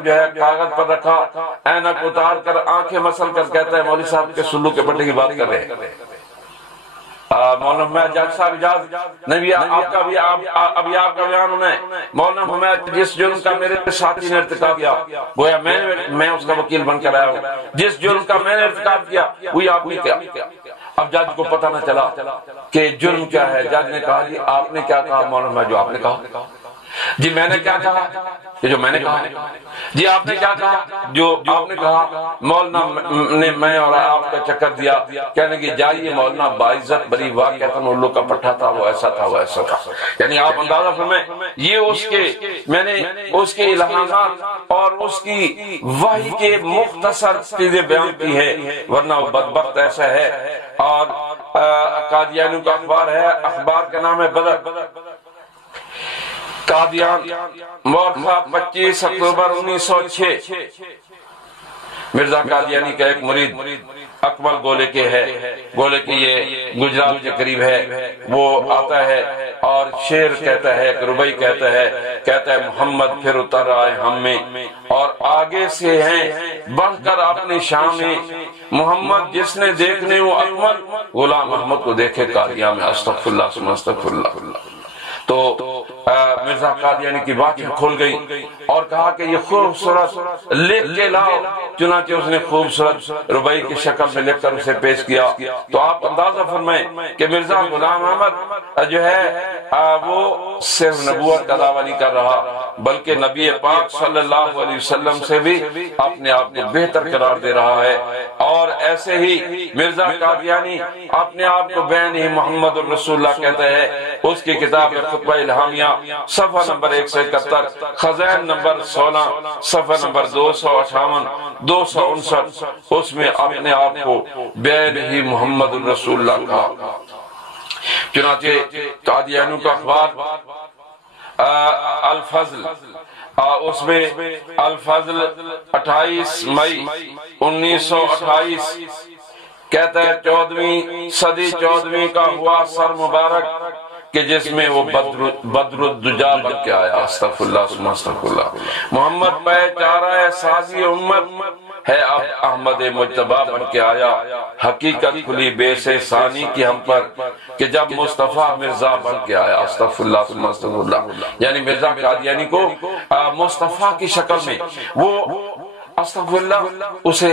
جو ہے کاغذ پر رکھا، اینک اتار کر آنکھیں مسل کر کہتا ہے مولوی صاحب کے سلو کے پٹے کی بات کر رہے ہیں۔ مولانا میں جج صاحب اجازت نہیں، آپ کا بھی ابھی آپ کا بیان ہونا ہے۔ مولانا میں جس جرم کا میرے ساتھی نے ارتکاب کیا گویا میں اس کا وکیل بن کر آیا ہوں، جس جرم کا میں نے ارتکاب کیا وہی آپ نے کیا۔ اب جج کو پتہ نہ چلا کہ جرم کیا ہے، جج نے کہا جی آپ نے کیا کہا؟ مولانا جو آپ نے کہا۔ جی میں نے کیا کہا؟ جو میں نے کہا۔ جی آپ نے کیا کہا؟ جو آپ نے کہا۔ مولانا نے میں اور آپ کا چکر دیا، کہنے کی جائیے مولانا باعزت بری واقعتاً الو کا پٹھا تھا، وہ ایسا تھا وہ ایسا تھا، یعنی آپ اندازہ فرمائیں یہ میں نے اس کے الہامات اور اس کی وحی کے مختصر چیزیں بیان کی ہے، ورنہ وہ بدبخت ایسا ہے۔ اور قادیانیوں کا اخبار ہے، اخبار کا نام ہے بدر، قادیان، مورخہ 25 اکتوبر 1906۔ مرزا قادیانی کا ایک مرید اکمل گولے کے ہے، گولے کی یہ گجرات کے قریب ہے، وہ آتا ہے اور شعر کہتا ہے، ایک ربائی کہتا ہے محمد پھر اتر آئے ہم میں اور آگے سے ہیں بڑھ کر اپنی شام میں، محمد جس نے دیکھنے وہ اکمل غلام احمد کو دیکھے قادیان میں۔ استغفر اللہ ثم استغفر اللہ۔ تو مرزا قادیانی کی بات کھل گئی اور کہا کہ یہ خوبصورت لکھ کے لاؤ۔ چنانچہ اس نے خوبصورت ربائی کی شکل میں لکھ کر اسے پیش کیا۔ تو آپ اندازہ فرمائیں کہ مرزا غلام احمد جو ہے وہ صرف نبوت کا دعویٰ نہیں کر رہا بلکہ نبی پاک صلی اللہ علیہ وسلم سے بھی اپنے آپ کو بہتر قرار دے رہا ہے۔ اور ایسے ہی مرزا قادیانی اپنے آپ کو بین ہی محمد الرسول اللہ کہتا ہے۔ اس کی کتاب خطبہ الہامیہ صفحہ نمبر 171، خزائن نمبر 16، صفحہ نمبر 258 259، اس میں اپنے آپ کو بین ہی محمد الرسول اللہ کہا۔ چنانچہ قادیانیوں کا اخبار الفضل، اس میں الفضل 28 مئی 1928 کہتا ہے 14ویں صدی 14ویں کا ہوا سر مبارک کہ جس میں وہ بدر الدجا بن کے آیا۔ استغفر اللہ استغفر اللہ۔ محمد پہ چارہ سازی امت ہے اب احمد مجتبی بن کے آیا۔ حقیقت کھلی بے سے ثانی کی ہم پر کہ جب مصطفیٰ مرزا بن کے آیا۔ استغفر اللہ استغفر اللہ۔ یعنی مرزا قادیانی کو مصطفیٰ کی شکل میں وہ استغفر اللہ اسے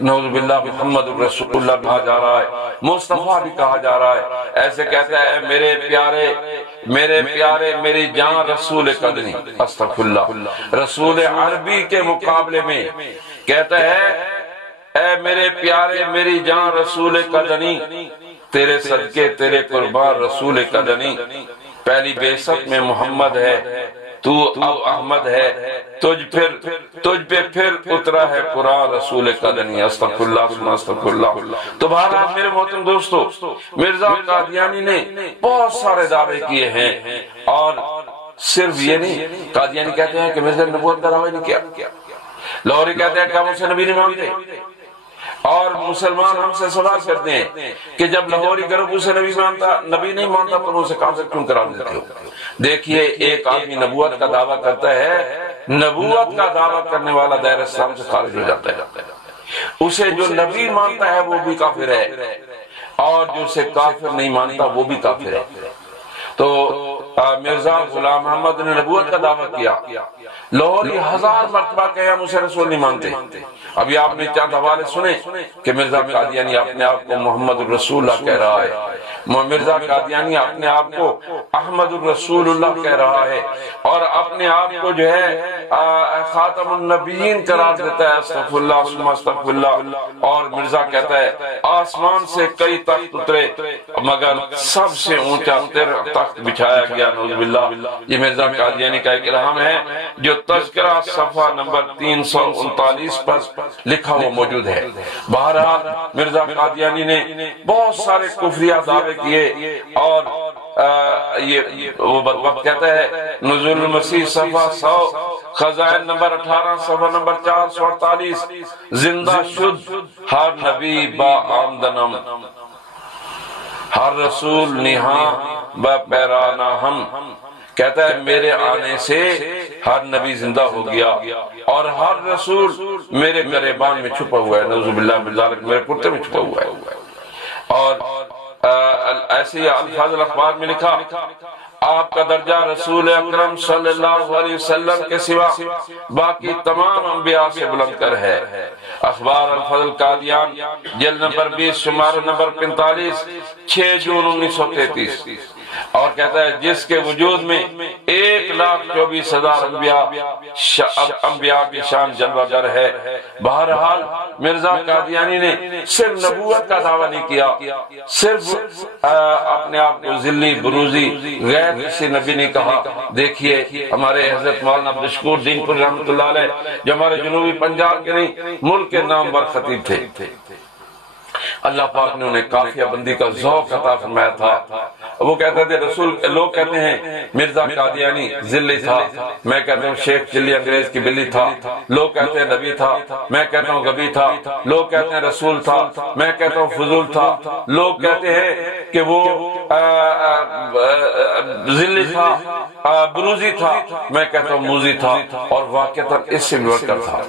نعوذ باللہ محمد الرسول اللہ کہا جا رہا ہے، مصطفیٰ بھی کہا جا رہا ہے۔ ایسے کہتا ہے میرے پیارے میری جان رسول قدنی۔ استغفر اللہ۔ رسول عربی کے مقابلے میں کہتا ہے اے میرے پیارے میری جان رسول قدنی، تیرے صدقے تیرے قربان رسول قدنی۔ پہلی بعثت میں محمد ہے، تو اب احمد ہے، تجھ پہ پھر اترا ہے قرآن رسول قدنی۔ استغفر اللہ استغفر اللہ۔ تو بہرحال میرے محترم دوستو، مرزا قادیانی نے بہت سارے دعوے کیے ہیں، اور صرف یہ نہیں، قادیانی کہتے ہیں کہ مرزا نے نبوت کا دعویٰ نہیں کیا، لاہوری کہتے ہیں کہ ہم اسے نبی نہیں مانتے، اور مسلمان ہم سے سوال کرتے ہیں کہ جب لاہوری گروہ اسے نبی نہیں مانتا تو اسے کافر کیوں قرار دیتے ہو؟ دیکھیے ایک آدمی نبوت کا دعویٰ کرتا ہے، نبوت کا دعویٰ کرنے والا دائرہ اسلام سے خارج ہو جاتا ہے، اسے جو نبی مانتا ہے وہ بھی کافر ہے، اور جو اسے کافر نہیں مانتا وہ بھی کافر ہے۔ تو مرزا غلام احمد نے نبوت کا دعویٰ کیا، لاہوری 1000 مرتبہ کہے ہم اسے رسول نہیں مانتے۔ ابھی آپ نے چند حوالے سنے کہ مرزا قادیانی اپنے آپ کو محمد الرسول اللہ کہہ رہا ہے، مرزا قادیانی اپنے آپ کو احمد الرسول اللہ کہہ رہا ہے، اور اپنے آپ کو جو ہے خاتم النبیین قرار دیتا ہے۔ استغفر اللہ استغفر اللہ۔ اور مرزا کہتا ہے آسمان سے کئی تخت اترے مگر سب سے اونچا تیرا تخت بچھایا گیا۔ نعوذ باللہ۔ یہ مرزا قادیانی کا ایک الہام ہے جو تذکرہ صفحہ نمبر 339 پر لکھا ہوا موجود ہے۔ بہرحال مرزا قادیانی نے بہت سارے کفریہ دعوے کیے، اور وہ وقت کہتا ہے نزول المسیح صفحہ 100، خزائن نمبر 18 صفحہ نمبر 448، زندہ شد ہر نبی با آمدنم، ہر رسول نہاں با پیرانا ہم۔ کہتا ہے میرے آنے سے ہر نبی زندہ ہو گیا اور ہر رسول میرے گریبان میں چھپا ہوا ہے، نعوذ باللہ من ذالک، میرے کرتے میں چھپا ہوا ہے۔ اور ایسے ہی الفاظ اخبار میں لکھا آپ کا درجہ رسول اکرم صلی اللہ علیہ وسلم کے سوا باقی تمام انبیاء سے بلند کر ہے۔ اخبار الفضل قادیان جلد نمبر 20 شمارہ نمبر 45 6 جون 1933۔ اور کہتا ہے جس کے وجود میں 1,24,000 انبیاء کی شان جلوہ گر ہے۔ بہرحال مرزا قادیانی نے صرف نبوت کا دعویٰ نہیں کیا، صرف اپنے آپ کو ذلی بروزی غیر کسی نبی نے کہا۔ دیکھیے ہمارے حضرت مولانا عبدالشکور دین پور رحمۃ اللہ علیہ جو ہمارے جنوبی پنجاب کے نہیں ملک کے نامور خطیب تھے، اللہ پاک نے انہیں قافیہ بندی کا ذوق عطا فرمایا تھا۔ وہ کہتے تھے رسول، لوگ کہتے ہیں مرزا قادیانی ذلی تھا، میں کہتا ہوں شیخ چلی انگریز کی بلی تھا، لوگ کہتے ہیں نبی تھا، میں کہتا ہوں غبی تھا، لوگ کہتے ہیں رسول تھا، میں کہتا ہوں فضول تھا، لوگ کہتے ہیں کہ وہ ذلی تھا، بروزی تھا، میں کہتا ہوں موزی تھا، اور واقعتاً اس سے بڑھ کر تھا۔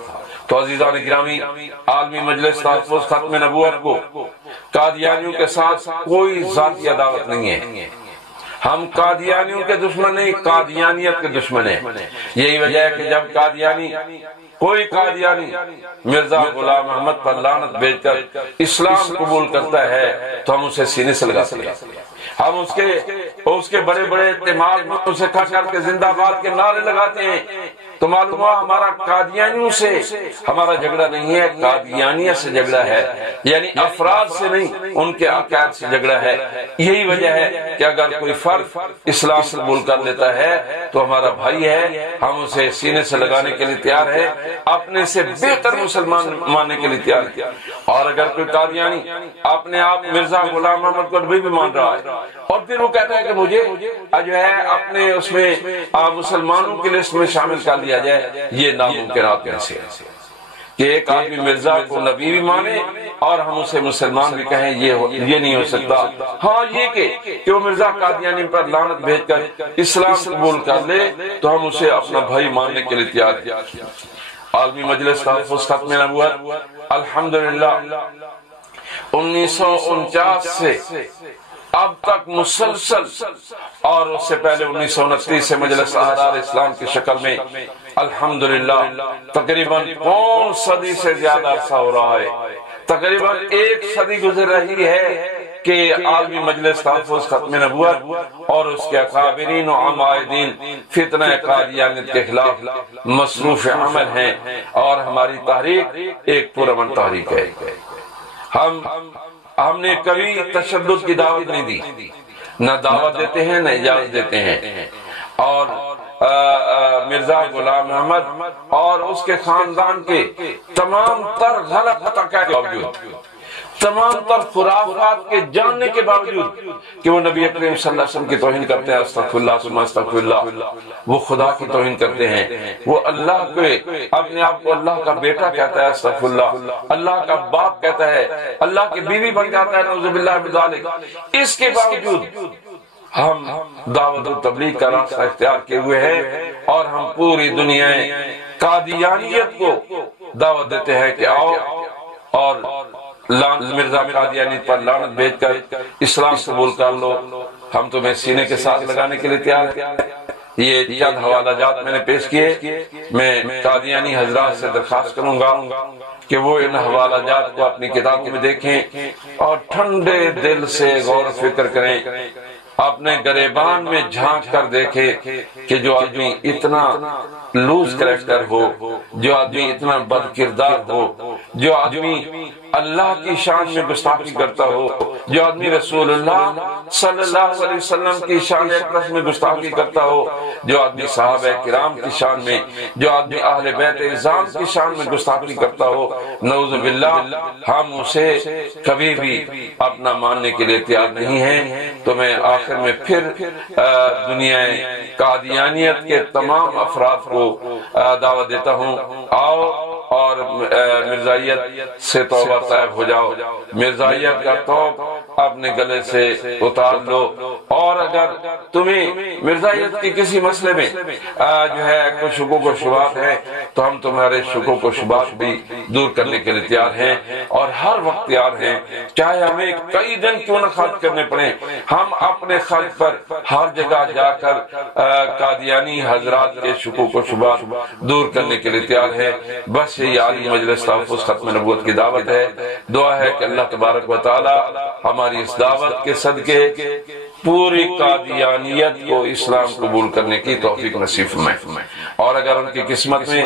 تو عزیزان گرامی، عالمی مجلس تحفظ ختم نبوت کو قادیانیوں کے ساتھ کوئی ذاتی عداوت نہیں ہے، ہم قادیانیوں کے دشمن نہیں، قادیانیت کے دشمن ہیں۔ یہی وجہ ہے کہ جب کوئی قادیانی مرزا غلام احمد پر لعنت بھیج کر اسلام قبول کرتا ہے تو ہم اسے سینے سے لگاتے ہیں، ہم اس کے بڑے بڑے اجتماعات میں اسے کھڑ کر کے زندہ باد کے نعرے لگاتے ہیں۔ تو معلوم ہوا ہمارا قادیانیوں سے ہمارا جھگڑا نہیں ہے، قادیانیت سے جھگڑا ہے، یعنی افراد سے نہیں، ان کے عقائد سے جھگڑا ہے۔ یہی وجہ ہے کہ اگر کوئی فرد اسلام قبول کر لیتا ہے تو ہمارا بھائی ہے، ہم اسے سینے سے لگانے کے لیے تیار ہے، اپنے سے بہتر مسلمان ماننے کے لیے تیار ہے۔ اور اگر کوئی قادیانی اپنے آپ مرزا غلام احمد کو نبی بھی مان رہا ہے اور پھر وہ کہتا ہے کہ مجھے جو ہے اپنے اس میں مسلمانوں کی لسٹ میں شامل کر لیا جائے، یہ ناممکنات میں سے کہ ایک آدمی مرزا کو نبی بھی مانے اور ہم اسے مسلمان بھی کہیں، یہ نہیں ہو سکتا۔ ہاں یہ کہ وہ مرزا قادیانی پر لعنت بھیج کر اسلام قبول کر لے تو ہم اسے اپنا بھائی ماننے کے لیے تیار ہیں۔ عالمی مجلس تحفظ ختم نبوت الحمدللہ 1949 سے اب تک مسلسل، اور اس سے پہلے 1929 سے مجلس احرار اسلام کی شکل میں الحمدللہ تقریباً 5 صدی سے زیادہ عرصہ ہو رہا ہے، تقریباً 1 صدی گزر رہی ہے کہ عالمی مجلس تحفظ ختم نبوت اور اس کے اکابرین و عمائدین فتنہ قادیانیت کے خلاف مصروف عمل ہیں، اور ہماری تحریک ایک پرامن تحریک ہے۔ ہم نے کبھی تشدد کی دعوت نہیں دی، نہ دعوت دیتے ہیں نہ اجازت دیتے ہیں، اور مرزا غلام احمد اور اس کے خاندان کے تمام تر غلط عقائد کے باوجود، تمام تر خرافات کے جاننے کے باوجود کہ وہ نبی اکرم صلی اللہ علیہ وسلم کی توہین کرتے ہیں، استغفراللہ ثم استغفراللہ، وہ خدا کی توہین کرتے ہیں، وہ اللہ کے اپنے آپ کو اللہ کا بیٹا کہتا ہے، استغفراللہ، اللہ کا باپ کہتا ہے، اللہ کی بیوی بن جاتا ہے، نعوذ باللہ من ذالک۔ اس کے باوجود ہم دعوت و تبلیغ کا راستہ اختیار کیے ہوئے ہیں، اور ہم پوری دنیا قادیانیت کو دعوت دیتے ہیں کہ آؤ اور مرزا قادیانی پر لعنت بھیج کر اسلام قبول کر لو، ہم تمہیں سینے کے ساتھ لگانے کے لیے تیار ہیں۔ یہ چند حوالہ جات میں نے پیش کیے، میں قادیانی حضرات سے درخواست کروں گا کہ وہ ان حوالہ جات کو اپنی کتاب میں دیکھیں اور ٹھنڈے دل سے غور و فکر کریں، اپنے گریبان میں جھانک کر دیکھے کہ جو آدمی اتنا لوز کریکٹر ہو، جو آدمی اتنا بد کردار ہو، جو آدمی اللہ کی شان میں گستاخی کرتا ہو، جو آدمی رسول اللہ صلی اللہ علیہ وسلم کی شان اقدس میں گستاخی کرتا ہو، جو آدمی صحابہ کرام کی شان میں، جو آدمی اہل بیت اعظام کی شان میں گستاخی کرتا ہو، نعوذ باللہ، ہم اسے کبھی بھی اپنا ماننے کے لیے تیار نہیں ہیں۔ تو میں آخر میں پھر دنیا قادیانیت کے تمام افراد کو دعوت دیتا ہوں، آؤ اور مرزائیت سے توبہ طائب ہو جاؤ، مرزائیت کا توب اپنے گلے سے اتار لو، اور اگر تمہیں مرزائیت کی کسی مسئلے میں جو ہے کوئی شکوک و شبہات ہے تو ہم تمہارے شکوک و شبہات بھی دور کرنے کے لیے تیار ہیں، اور ہر وقت تیار ہیں، چاہے ہمیں کئی دن کیوں نہ خرچ کرنے پڑے، ہم اپنے خرچ پر ہر جگہ جا کر قادیانی حضرات کے شکوک و شبہات دور کرنے کے لیے تیار ہیں۔ بس یہ عالی مجلس تحفظ ختم نبوت کی دعوت ہے۔ دعا ہے کہ اللہ تبارک و تعالی ہماری اس دعوت کے صدقے پوری قادیانیت کو اسلام قبول کرنے کی توفیق نصیب فرمائے، اور اگر ان کی قسمت میں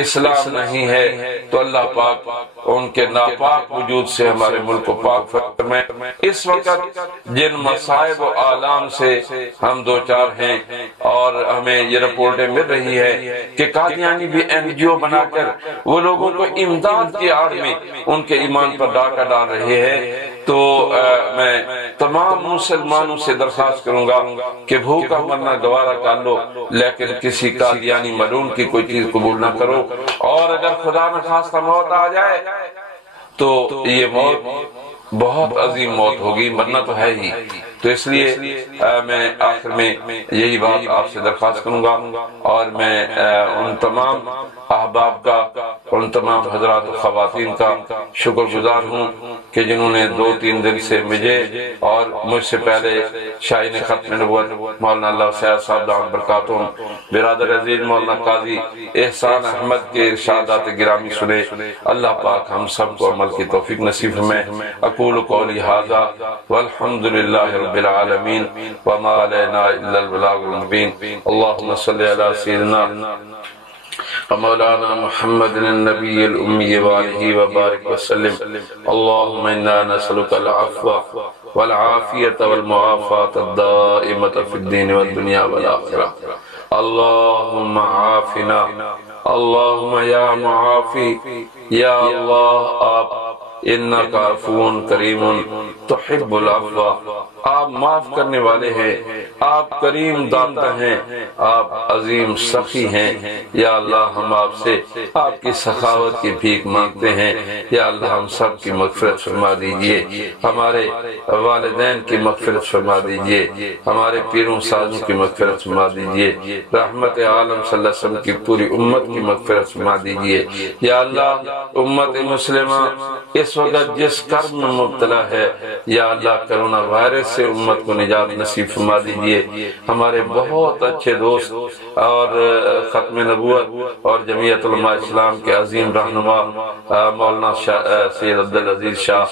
اسلام نہیں ہے تو اللہ پاک ان کے ناپاک وجود سے ہمارے ملک کو پاک فرمائے۔ اس وقت جن مصائب و آلام سے ہم دو چار ہیں، اور ہمیں یہ رپورٹیں مل رہی ہے کہ قادیانی بھی NGO بنا کر وہ لوگوں کو امداد کی آڑ میں ان کے ایمان پر ڈاکہ ڈال رہے ہیں، تو میں تمام مسلمانوں سے درخواست کروں گا کہ بھوکا مرنا گوارا کر لو، لیکن کسی قادیانی ملعون کی کوئی چیز قبول نہ کرو، اور اگر خدا نخواستہ موت آ جائے تو یہ موت بہت عظیم موت ہوگی، مرنا تو ہے ہی۔ تو اس لیے میں آخر میں یہی بات آپ سے درخواست کروں گا، اور میں ان تمام احباب کا، ان تمام حضرات و خواتین کا شکر گزار ہوں کہ جنہوں نے 2-3 دن سے مجھے اور مجھ سے پہلے شاہین ختم نبوت مولانا اللہ سیاد صاحب دعوت برکاتہم، برادر عزیز مولانا قاضی احسان احمد کے ارشادات گرامی سنے۔ اللہ پاک ہم سب کو عمل کی توفیق نصیب میں۔ اقول قولی ھذا والحمد للہ رب العالمین وما علینا الا البلاغ المبین۔ اللہم صلی علی سیدنا مولانا محمد النبی الأمی وآلہ وبارک وسلم۔ اللہم انا نسألک العفو والعافیت والمعافات الدائمت فی الدین والدنیا والآخرہ۔ اللہم عافنا، اللہم یا معافی، یا اللہ آپ انکا عفو کریم تحب العفو، آپ معاف کرنے والے ہیں، آپ کریم داتا ہیں، آپ عظیم سخی ہیں۔ یا اللہ ہم آپ سے آپ کی سخاوت کی بھیک مانگتے ہیں۔ یا اللہ ہم سب کی مغفرت فرما دیجئے، ہمارے والدین کی مغفرت فرما دیجئے، ہمارے پیروں سازوں کی مغفرت فرما دیجئے، رحمت عالم صلی اللہ علیہ وسلم کی پوری امت کی مغفرت فرما دیجئے۔ یا اللہ امت مسلمہ اس وقت جس کرب میں مبتلا ہے، یا اللہ کرونا وائرس سے امت کو نجات نصیب فرما دیجئے۔ ہمارے بہت اچھے دوست اور ختم نبوت اور جمعیت علماء اسلام کے عظیم رہنما مولانا سید عبدالعزیز شاہ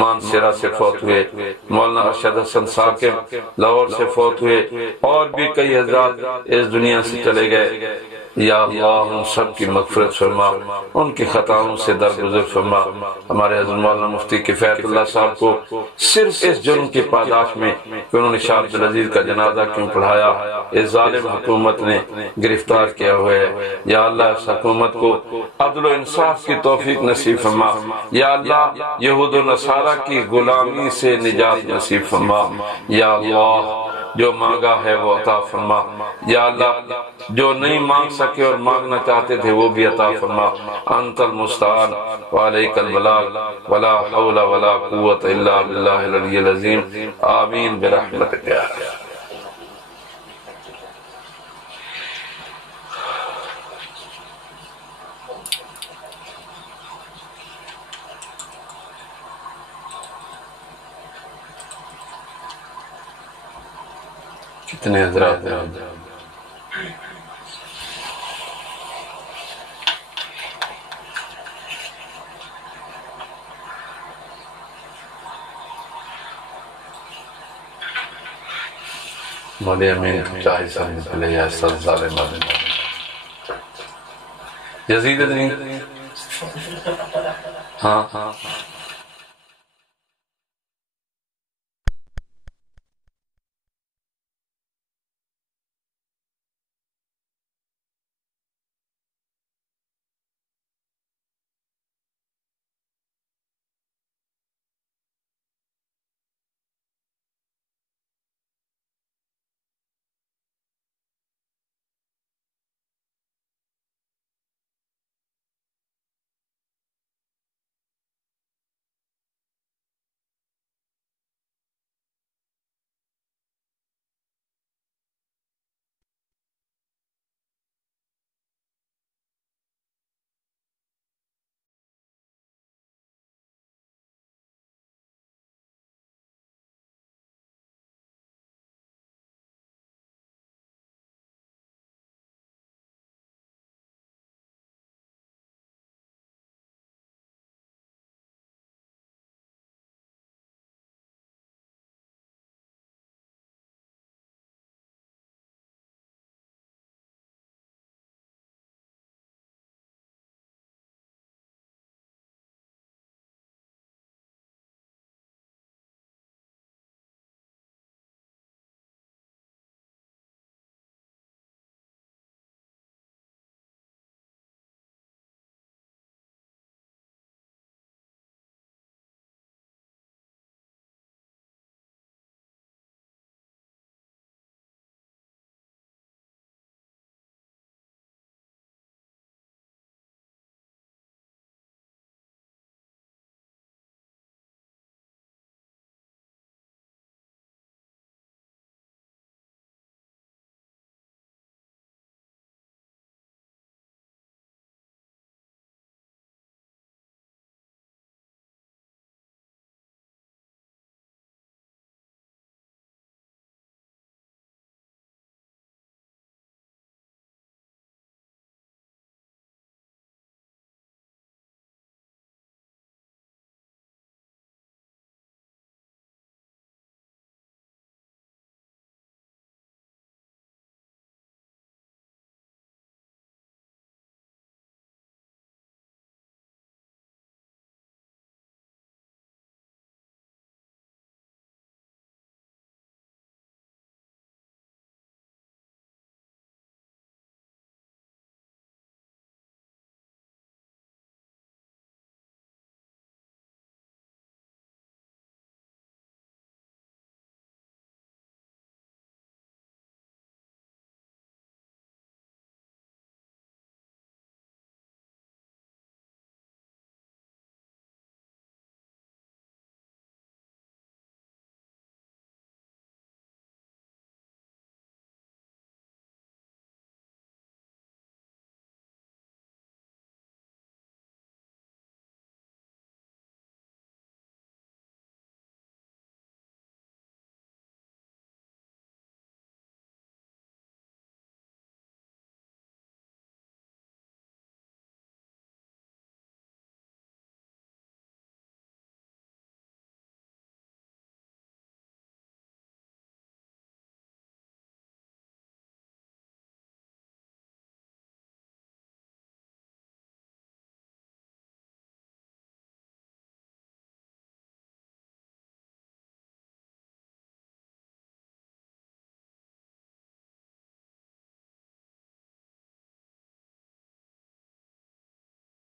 مانسرہ سے فوت ہوئے، مولانا ارشد حسن ثاقب لاہور سے فوت ہوئے، اور بھی کئی حضرات اس دنیا سے چلے گئے۔ یا اللہ ہم سب کی مغفرت فرما، ان کی خطاؤں سے درگزر فرما۔ ہمارے حضرت مولانا مفتی کفایت اللہ صاحب کو صرف اس جرم کی پاداش میں کہ انہوں نے شاہ عبدالعزیز کا جنازہ کیوں پڑھایا، اس ظالم حکومت نے گرفتار کیا ہوا ہے۔ یا اللہ اس حکومت کو عدل و انصاف کی توفیق نصیب فرما۔ یا اللہ یہود و نصارہ کی غلامی سے نجات نصیب فرما۔ یا اللہ جو مانگا ہے وہ عطا فرما۔ یا اللہ جو نہیں مانگ سکے اور مانگنا چاہتے تھے وہ بھی عطا فرما۔ انت المستعان وعلیک البلاغ ولا حول ولا قوت الا باللہ العلی العظیم، آمین برحمتک یا اللہ۔ کتنے حضرات ہیں؟ مولی امین چاہی سامنے پہلے یا سر ظالم آدم یزید نہیں؟ ہاں